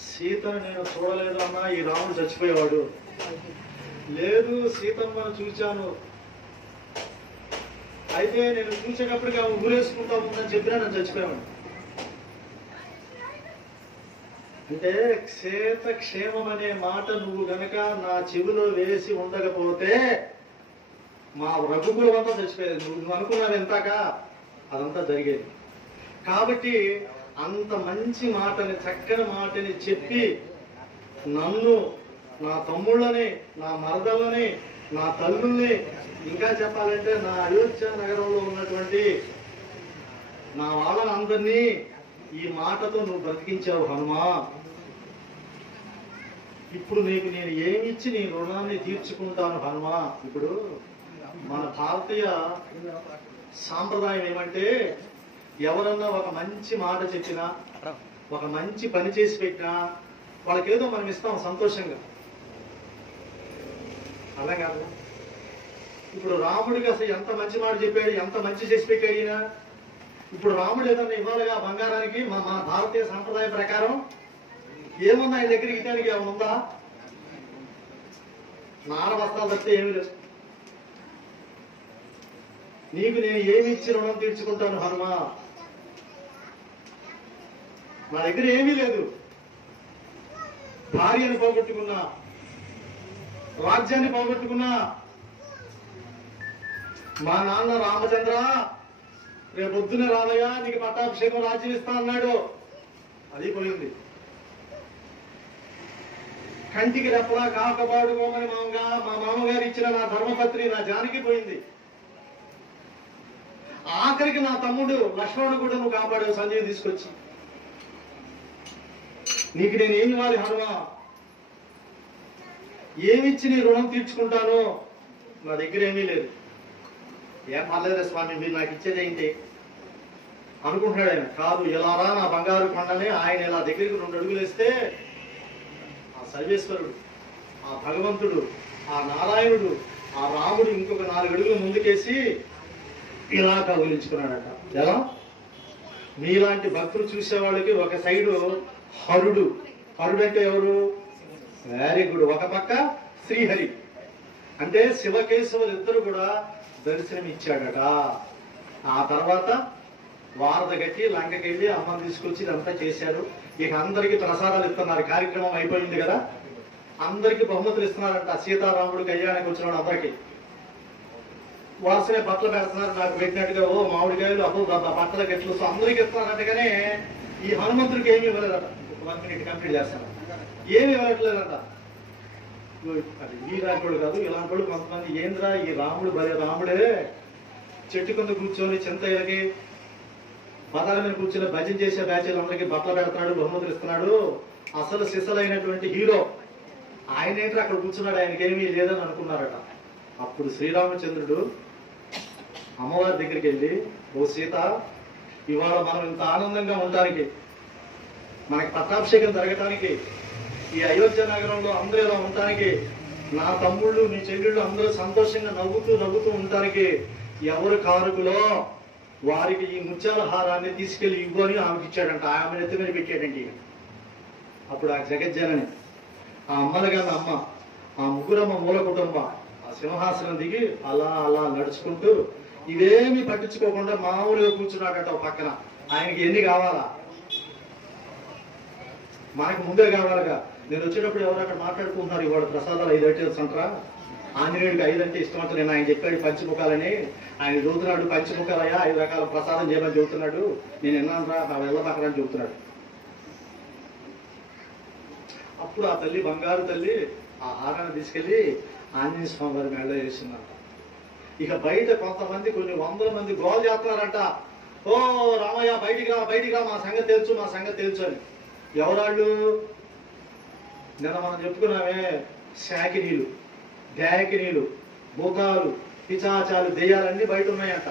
సీతను నేను చూడలేదు అన్నా ఈ రాముడు చచ్చిపోయేవాడు. లేదు సీతమ్మను చూచాను, అయితే నేను చూసేటప్పటికి ఆమె ఊరేసుకుంటా ఉందని చెప్పినా నేను చచ్చిపోయాను. అంటే సీత క్షేమం అనే మాట నువ్వు గనక నా చెవిలో వేసి ఉండకపోతే మా రఘుకులం అంతా చచ్చిపోయేది. నువ్వు అనుకున్నావు ఎంతాక అదంతా జరిగేది. కాబట్టి అంత మంచి మాటని, చక్కని మాటని చెప్పి నన్ను, నా తమ్ముళ్ళని, నా మరదలని, నా తల్లుల్ని, ఇంకా చెప్పాలంటే నా అయోధ్య నగరంలో ఉన్నటువంటి నా వాళ్ళని అందరినీ ఈ మాటతో నువ్వు బ్రతికించావు హనుమా. ఇప్పుడు నీకు నేను ఏమిచ్చి నీ రుణాన్ని తీర్చుకుంటాను హనుమా. ఇప్పుడు మన భారతీయ సాంప్రదాయం ఏమంటే ఎవరన్నా ఒక మంచి మాట చెప్పినా, ఒక మంచి పని చేసి పెట్టినా వాళ్ళకేదో మనం ఇస్తాం సంతోషంగా. అలా కాదు, ఇప్పుడు రాముడికి అసలు ఎంత మంచి మాట చెప్పాడు, ఎంత మంచి చేసి పెట్టాడు ఈయన. ఇప్పుడు రాముడు ఏదన్నా ఇవ్వాలిగా బంగారానికి, మన భారతీయ సంప్రదాయ ప్రకారం ఏముందా ఆయన దగ్గర ఇవ్వడానికి? ఏమైనా ఉందా? నార వస్త్రాలు తప్పితే ఏమి లేదు. నీకు నేను ఏమి ఇచ్చి రుణం తీర్చుకుంటాను హనుమా. నా దగ్గర ఏమీ లేదు. భార్యను పోగొట్టుకున్నా, రాజ్యాన్ని పోగొట్టుకున్నా. మా నాన్న రామచంద్ర రేపొద్దున రామయ్య నీకు పట్టాభిషేకం రాజ్యం ఇస్తా అన్నాడు, అది పోయింది. కంటికి రెప్పలా కాకబాడుకోమని మా మామగారు ఇచ్చిన నా ధర్మపత్రి నా జానకి పోయింది. ఆఖరికి నా తమ్ముడు లక్ష్మణుడు కూడా నువ్వు కాపాడావు సంజయ్ తీసుకొచ్చి. నీకు నేను ఏమి ఇవ్వాలి హనుమా? ఏమిచ్చి నీ రుణం తీర్చుకుంటాను? నా దగ్గర ఏమీ లేదు. ఏం పర్లేదు స్వామి, మీరు నాకు ఇచ్చేది ఏంటి అనుకుంటున్నాడు ఆయన. కాదు, ఎలారా నా బంగారు కొండని ఆయన ఇలా దగ్గరికి 2 అడుగులు వేస్తే ఆ సర్వేశ్వరుడు, ఆ భగవంతుడు, ఆ నారాయణుడు, ఆ రాముడు ఇంకొక 4 అడుగులు ముందుకేసి ఇలా కౌగిలించుకున్నాడట. ఎలా? మీలాంటి భక్తులు చూసే వాళ్ళకి ఒక సైడు హరుడు. హరుడు అంటే ఎవరు? Very good. ఒక పక్క శ్రీహరి అంటే శివకేశవులు ఇద్దరు కూడా దర్శనం ఇచ్చాడట. ఆ తర్వాత వారద గట్టి లంకకెళ్ళి అమ్మని తీసుకొచ్చి ఇదంతా చేశారు. ఇక అందరికి ప్రసాదాలు ఇస్తున్నారు. కార్యక్రమం అయిపోయింది కదా, అందరికి బహుమతులు ఇస్తున్నారంట. సీతారాముడు కళ్యాణానికి వచ్చిన వాడు అందరికి వరుసనే బట్టలు పెడుతున్నారు. నాకు పెట్టినట్టుగా ఓ మామిడికాయలు, అబ్బో బట్టల గట్లు అందరికి ఇస్తున్నారంటగానే ఈ హనుమంతుడికి ఏమి ఇవ్వలేదట. ఒక 1 minute కంప్లీట్ చేస్తాను. ఏమి ఇవ్వట్లేదట. అది ఇలాంటి వాళ్ళు కాదు, ఇలాంటి వాళ్ళు కొంతమంది ఏంద్రా ఈ రాముడు భలే రాముడే, చెట్టు కింద కూర్చొని చింతయ్యకి పదాల మీద కూర్చొని భజన చేసే బ్యాచీలందరికీ బట్టలు పెడుతున్నాడు, బహుమతులు ఇస్తున్నాడు, అసలు సిసలైనటువంటి హీరో ఆయన ఏంటి అక్కడ కూర్చున్నాడు, ఆయనకేమీ లేదని అనుకున్నారట. అప్పుడు శ్రీరామచంద్రుడు అమ్మవారి దగ్గరికి వెళ్ళి, ఓ సీత, ఇవాళ మనం ఇంత ఆనందంగా ఉండటానికి, మనకి పట్టాభిషేకం జరగటానికి, ఈ అయోధ్య నగరంలో అందరూ ఇలా ఉండటానికి, నా తమ్ముళ్ళు నీ చెల్లెళ్ళు అందరూ సంతోషంగా నవ్వుతూ ఉండటానికి ఎవరు కారకులో వారికి ఈ ముత్యాల హారాన్ని తీసుకెళ్లి ఇవ్వు అని ఆమెకి ఇచ్చాడంట. ఆమె నెత్తి మీద పెట్టాడండి. అప్పుడు ఆ జగజ్జనని, ఆ అమ్మలగాని అమ్మ, ఆ ముగ్గురమ్మ మూల కుటుంబం ఆ సింహాసనం దిగి అలా అలా నడుచుకుంటూ ఇవేమీ పట్టించుకోకుండా మామూలుగా కూర్చున్నాడట ఒక పక్కన. ఆయనకి ఎన్ని కావాలా, మనకు ముందే కావాలిగా. నేను వచ్చేటప్పుడు ఎవరు అక్కడ మాట్లాడుకుంటున్నారు, ఇవాళ ప్రసాదాలు 5 ఐటమ్స్ అంటారా, ఆంజనేయుడికి 5 అంటే ఇష్టం అంటే, నేను ఆయన చెప్పాడు పంచముఖాలని, ఆయన చెబుతున్నాడు పంచముఖాలయ్యా 5 రకాల ప్రసాదం చేయమని చెబుతున్నాడు, నేను విన్నాను రా, నా వెళ్ళబాకరని చెబుతున్నాడు. అప్పుడు ఆ తల్లి, బంగారు తల్లి, ఆ హారాన్ని తీసుకెళ్లి ఆంజనేయ స్వామి వారి మెడలో వేసిందంట. ఇక బయట కొంతమంది కొన్ని 100 మంది గోల్ చేస్తున్నారంట, ఓ రామయ్య బయటికి రా, మా సంగతి తెలుసు అని. ఎవరాళ్ళు? నిన్న మనం చెప్పుకున్నామే, శాకినీలు, డాకినీలు, భూతాలు, పిచాచాలు, దెయ్యాలన్నీ బయట ఉన్నాయంట.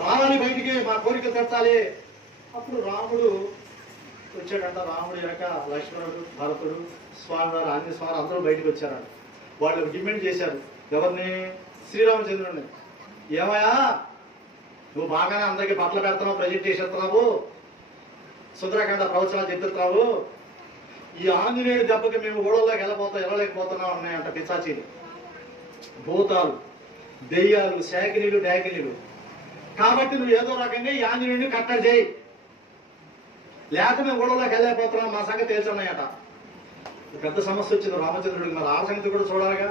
రావాలి బయటికి, మా కోరిక తెచ్చాలి. అప్పుడు రాముడు వచ్చాడంట. రాముడు యొక్క లక్ష్మణుడు, భరతుడు, స్వామివారు, ఆంజనేయ స్వామి అందరూ బయటకు వచ్చారంట. వాళ్ళు డిమాండ్ చేశారు. ఎవరిని? శ్రీరామచంద్రుడిని. ఏమయ్యా, నువ్వు బాగానే అందరికీ బట్టలు పెడుతున్నావు, ప్రజెంటేషన్ ఇస్తున్నావు, సుందరకాండ ప్రవచనాలు చెప్తున్నావు, ఈ ఆంజనేయుడి దెబ్బకి మేము గోడల్లోకి వెళ్ళలేకపోతున్నాం ఉన్నాయంట పిశాచీలు, భూతాలు, దెయ్యాలు, శాకినీలు, డాకినీలు. కాబట్టి నువ్వు ఏదో రకంగా ఈ ఆంజనేయుడిని కట్టడి చేయి, లేక మేము గోడల్లోకి వెళ్ళలేకపోతున్నాం, మా సంగతి తెలుసున్నాయట. పెద్ద సమస్య వచ్చింది రామచంద్రుడికి. మరి ఆ సంగతి కూడా చూడాలిగా.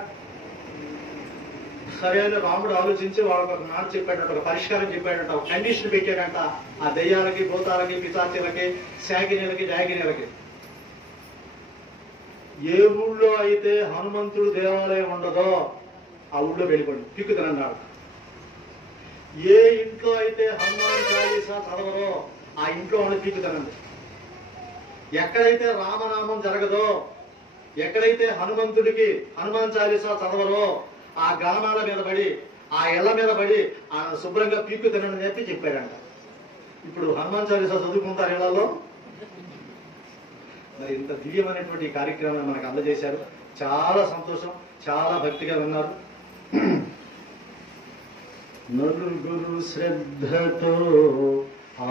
సరే అని రాముడు ఆలోచించి వాళ్ళకి ఒక మాట చెప్పాడంట, ఒక పరిష్కారం చెప్పాడంట, ఒక కండిషన్ పెట్టాడంట ఆ దెయ్యాలకి, భూతాలకి, పిశాచీలకి, శాకినీలకి, డాకినీలకి. ఏ ఊళ్ళో అయితే హనుమంతుడు దేవాలయం ఉండదో ఆ ఊళ్ళో వెళ్ళిపోండి, పిక్కుతానన్నాడు. ఏ ఇంట్లో అయితే హనుమాన్ చాలీసా చదవరో ఆ ఇంట్లో ఉండి పిక్కుతానండి. ఎక్కడైతే రామనామం జరగదో, ఎక్కడైతే హనుమంతుడికి హనుమాన్ చాలీసా చదవరో ఆ గ్రామాల మీద పడి, ఆ ఇళ్ల మీద పడి ఆ శుభ్రంగా పీక్కు తినని చెప్పాడంట. ఇప్పుడు హనుమాన్ చాలీసా చదువుకుంటారు ఇళ్లలో. మరి ఇంత దివ్యమైనటువంటి కార్యక్రమాన్ని మనకు అందజేశారు. చాలా సంతోషం, చాలా భక్తిగా విన్నారు. నలుగురు శ్రద్ధతో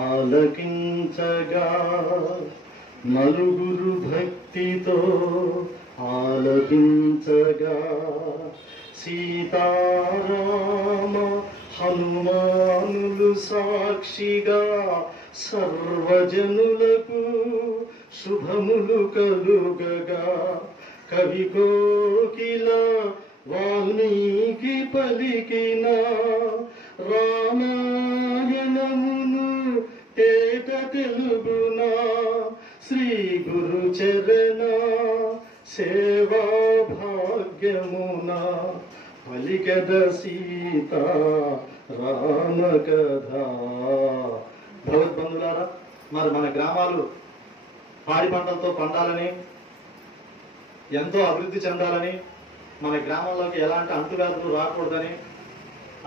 ఆలకించగా, నలుగురు భక్తితో ఆలకించగా, సీతారామ హనుమానులు సాక్షిగా సర్వజనులకు శుభములు కలుగగా, కవి కోకిల వాల్మీకి పలికిన రామాయణమును తేట తెలుగునా, శ్రీ గురు చరణ సేవా భాగ్యమున పలికద సీత రామ కథ. భగవద్బంధులారా, మరి మన గ్రామాలు పాడి పంటలతో పండాలని, ఎంతో అభివృద్ధి చెందాలని, మన గ్రామంలోకి ఎలాంటి అంటువ్యాధులు రాకూడదని,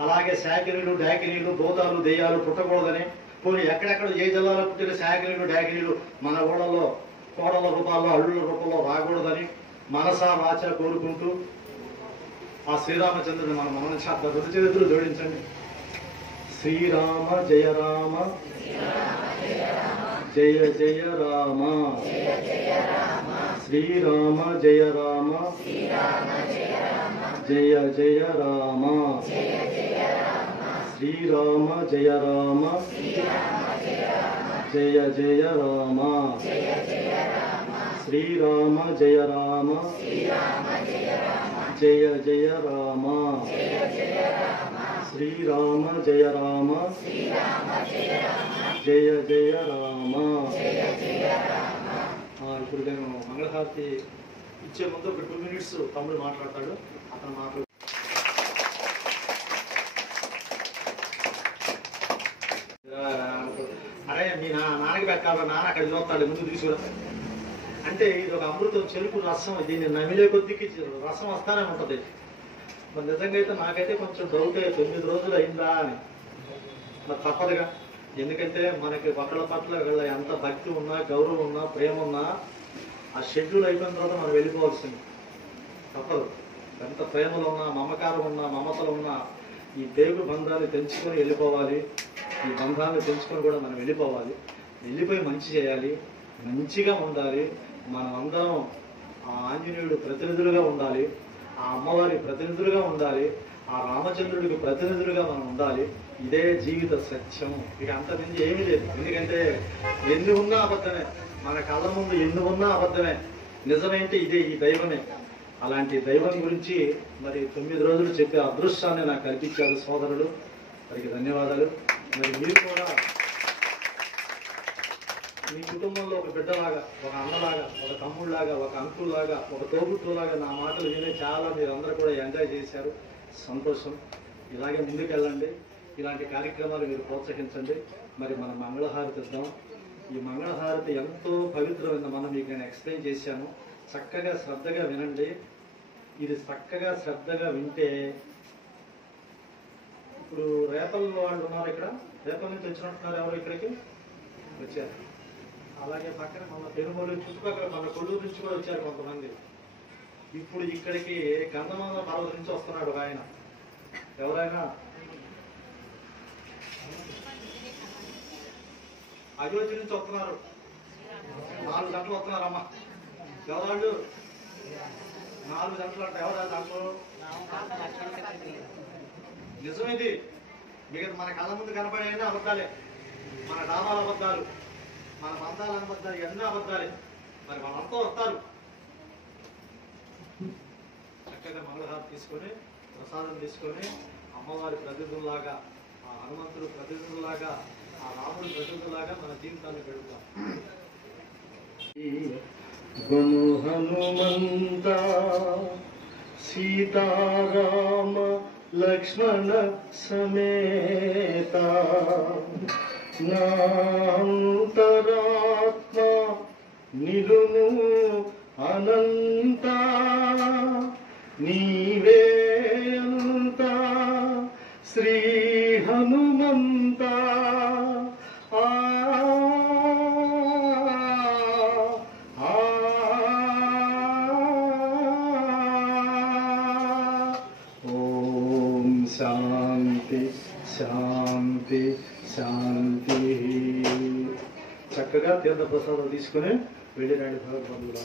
అలాగే శాకినీలు, డాకినీలు, భూతాలు, దెయ్యాలు పుట్టకూడదని, పోనీ ఎక్కడెక్కడ ఏ జిల్లాలో పుట్టిన శాకినీలు, డాకినీలు మన ఊళ్ళలో కోడల రూపాల్లో, అల్లుళ్ళ రూపంలో రాకూడదని మనసా వాచ కోరుకుంటూ ఆ శ్రీరామచంద్రుని మన మౌన రెండు చేతులు జోడించండి. శ్రీరామ జయ రామ, జయ జయ రామ, శ్రీరామ జయ రామ, జయ జయ రామ, శ్రీరామ జయ రామ, జయ జయ రామ, శ్రీరామ జయ రామ, జయ జయ రామ, శ్రీరామ జయ రామ, జయ జయ రామ. ఇప్పుడు నేను మంగళహారతి ఇచ్చే ముందు ఒక 2 minutes తమ్ముడు మాట్లాడతాడు. అతను మాట్లాడు. అరే మీ నాన్నకి పెట్టాలి, నాన్న అక్కడ చూస్తాడు ముందు తీసుకురా అంటే ఇది ఒక అమృతం చెరుకు రసం. దీన్ని నమిలే కొద్దికి రసం వస్తానే ఉంటుంది. మరి నిజంగా అయితే నాకైతే కొంచెం డౌట్ 9 రోజులు అయిందా అని. మరి తప్పదుగా, ఎందుకంటే మనకి ఒకళ్ళ పట్ల వీళ్ళ ఎంత భక్తి ఉన్నా, గౌరవం ఉన్నా, ప్రేమ ఉన్నా ఆ షెడ్యూల్ అయిపోయిన తర్వాత మనం వెళ్ళిపోవాల్సింది తప్పదు. ఎంత ప్రేమలు ఉన్నా, మమకారం ఉన్నా, మమతలు ఉన్నా ఈ పేగు బంధాన్ని తెంచుకొని వెళ్ళిపోవాలి. ఈ బంధాన్ని తెంచుకొని కూడా మనం వెళ్ళిపోవాలి. వెళ్ళిపోయి మంచి చేయాలి, మంచిగా ఉండాలి. మనం అందరం ఆ ఆంజనేయుడు ప్రతినిధులుగా ఉండాలి, ఆ అమ్మవారి ప్రతినిధులుగా ఉండాలి, ఆ రామచంద్రుడికి ప్రతినిధులుగా మనం ఉండాలి. ఇదే జీవిత సత్యం. ఇక అంతకుమించి ఏమీ లేదు. ఎందుకంటే ఎన్ని ఉన్నా అబద్ధమే, మన కళ్ళ ముందు ఎన్ని ఉన్నా అబద్ధమే. నిజమేంటి ఇదే, ఈ దైవమే. అలాంటి దైవం గురించి మరి 9 రోజులు చెప్పే అదృష్టాన్ని నాకు కల్పించారు సోదరులు. వారికి ధన్యవాదాలు. మరి మీరు కూడా మీ కుటుంబంలో ఒక బిడ్డలాగా, ఒక అన్నలాగా, ఒక తమ్ముళ్ళలాగా, ఒక అంకుల్లాగా, ఒక తోబుట్టులాగా నా మాటలు వినే చాలా మీరందరూ కూడా ఎంజాయ్ చేశారు. సంతోషం. ఇలాగే ముందుకెళ్ళండి. ఇలాంటి కార్యక్రమాలు మీరు ప్రోత్సహించండి. మరి మనం మంగళహారతి ఇద్దాం. ఈ మంగళహారతి ఎంతో పవిత్రమైన మనం మీకు నేను ఎక్స్ప్లెయిన్ చేశాను. చక్కగా శ్రద్ధగా వినండి. ఇది చక్కగా శ్రద్ధగా వింటే ఇప్పుడు రేపల వాళ్ళు ఉన్నారు ఇక్కడ, రేపల నుంచి వచ్చినట్టున్నారు. ఎవరు ఇక్కడికి వచ్చారు. అలాగే పక్కన మన పెరుమూలు చుట్టుపక్కల మన కొల్లూరు నుంచి కూడా వచ్చారు కొంతమంది. ఇప్పుడు ఇక్కడికి గంధమాల పర్వతం నుంచి వస్తున్నాడు ఒక ఆయన. ఎవరైనా అయోధ్య నుంచి వస్తున్నారు. 4 గంటలు వస్తున్నారమ్మా. ఎవరాళ్ళు 4 గంటలు అంటే ఎవరా దాంట్లో నిజమేది. మిగతా మన కళ్ళ ముందు కనపడేది అబద్ధాలే. మన డాబాల అబద్ధాలు, మన బంధాల అబద్ధాలు, ఇవన్నీ అబద్ధాలే. మరి వాళ్ళంతా వస్తారు. చక్కగా మంగళహారతి తీసుకొని, ప్రసాదం తీసుకొని, అమ్మవారి ప్రతినిధుల్లాగా, ఆ హనుమంతుడు ప్రతినిధుల్లాగా, ఆ రాముడు ప్రతినిధుల్లాగా మన జీవితాన్ని గడుపుతాం. హనుమంత సీతారామ లక్ష్మణ సమేత నాంతరాత్మ నిలును అనంత నీవే అంత శ్రీ హనుమంత శాంతి శాంతి శాంతి. చక్కగా తీర్థ ప్రసాదం తీసుకుని వెళ్ళిరండి భగవద్బంధువులు.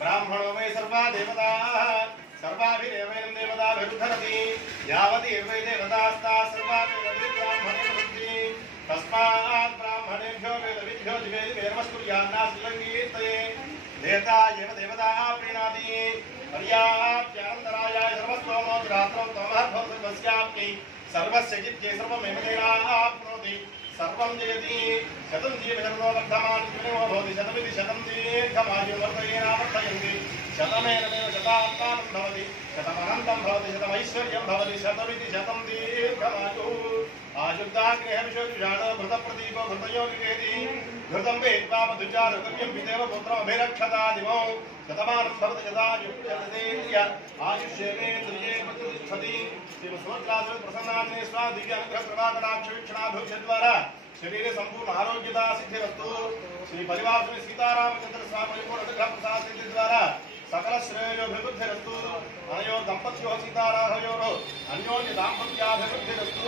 ब्राह्मणो वै सर्वा देवता सर्वाभिरेवैनं देवताभिरुद्धरति यावति वै देवतास्ता सर्वाभिरति ब्राह्मणे भवन्ति तस्मात् ब्राह्मणेभ्यो वेदविभ्यो दिवे नमस्कुर्यान्नास्लङ्गीर्तये देवता एव देवता प्रीणाति पर्याप्त्यानन्तरायाय सर्वस्तोमो रात्रौ तमः भवति सर्वस्य जित्ये सर्वमेव तेनाप्नोति सर्वं जयति शतं जीवजन्मो वर्धमानं जीवनो भवति शतमिति शतं दीर्घमायुः वर्धयेनावर्धयन्ति शतमेनमेव शतात्मानं भवति शतमनन्तं भवति शतमैश्वर्यं भवति शतमिति शतं दीर्घमायुः आयुर्दाग्नेहविशोजुषाण भृतप्रदीपो भृतयोगिवेदि घृतं वेत्वा मधुचारुकव्यं पितेव पुत्रमभिरक्षता दिवो शतमानं भवति शतायुर्यतेन्द्रिय आयुष्येवेन्द्रिये प्रतिष्ठति श्रीमस्वत्लासु प्रसन्नान्ये स्वादिव्यानुग्रहप्रभाकटाक्षवीक्षणाभिवृद्धिद्वारा शरीरे संपूर्ण आरोग्यता सिद्धिरस्तु श्री परिवार श्री सीतारामचंद्र स्वामी परिपूर्ण अनुग्रह प्रसाद सिद्धि द्वारा सकल श्रेयोभिवृद्धिरस्तु अनयोः दंपत्योः सीतारामयोः अन्योन्य दाम्पत्याभिवृद्धिरस्तु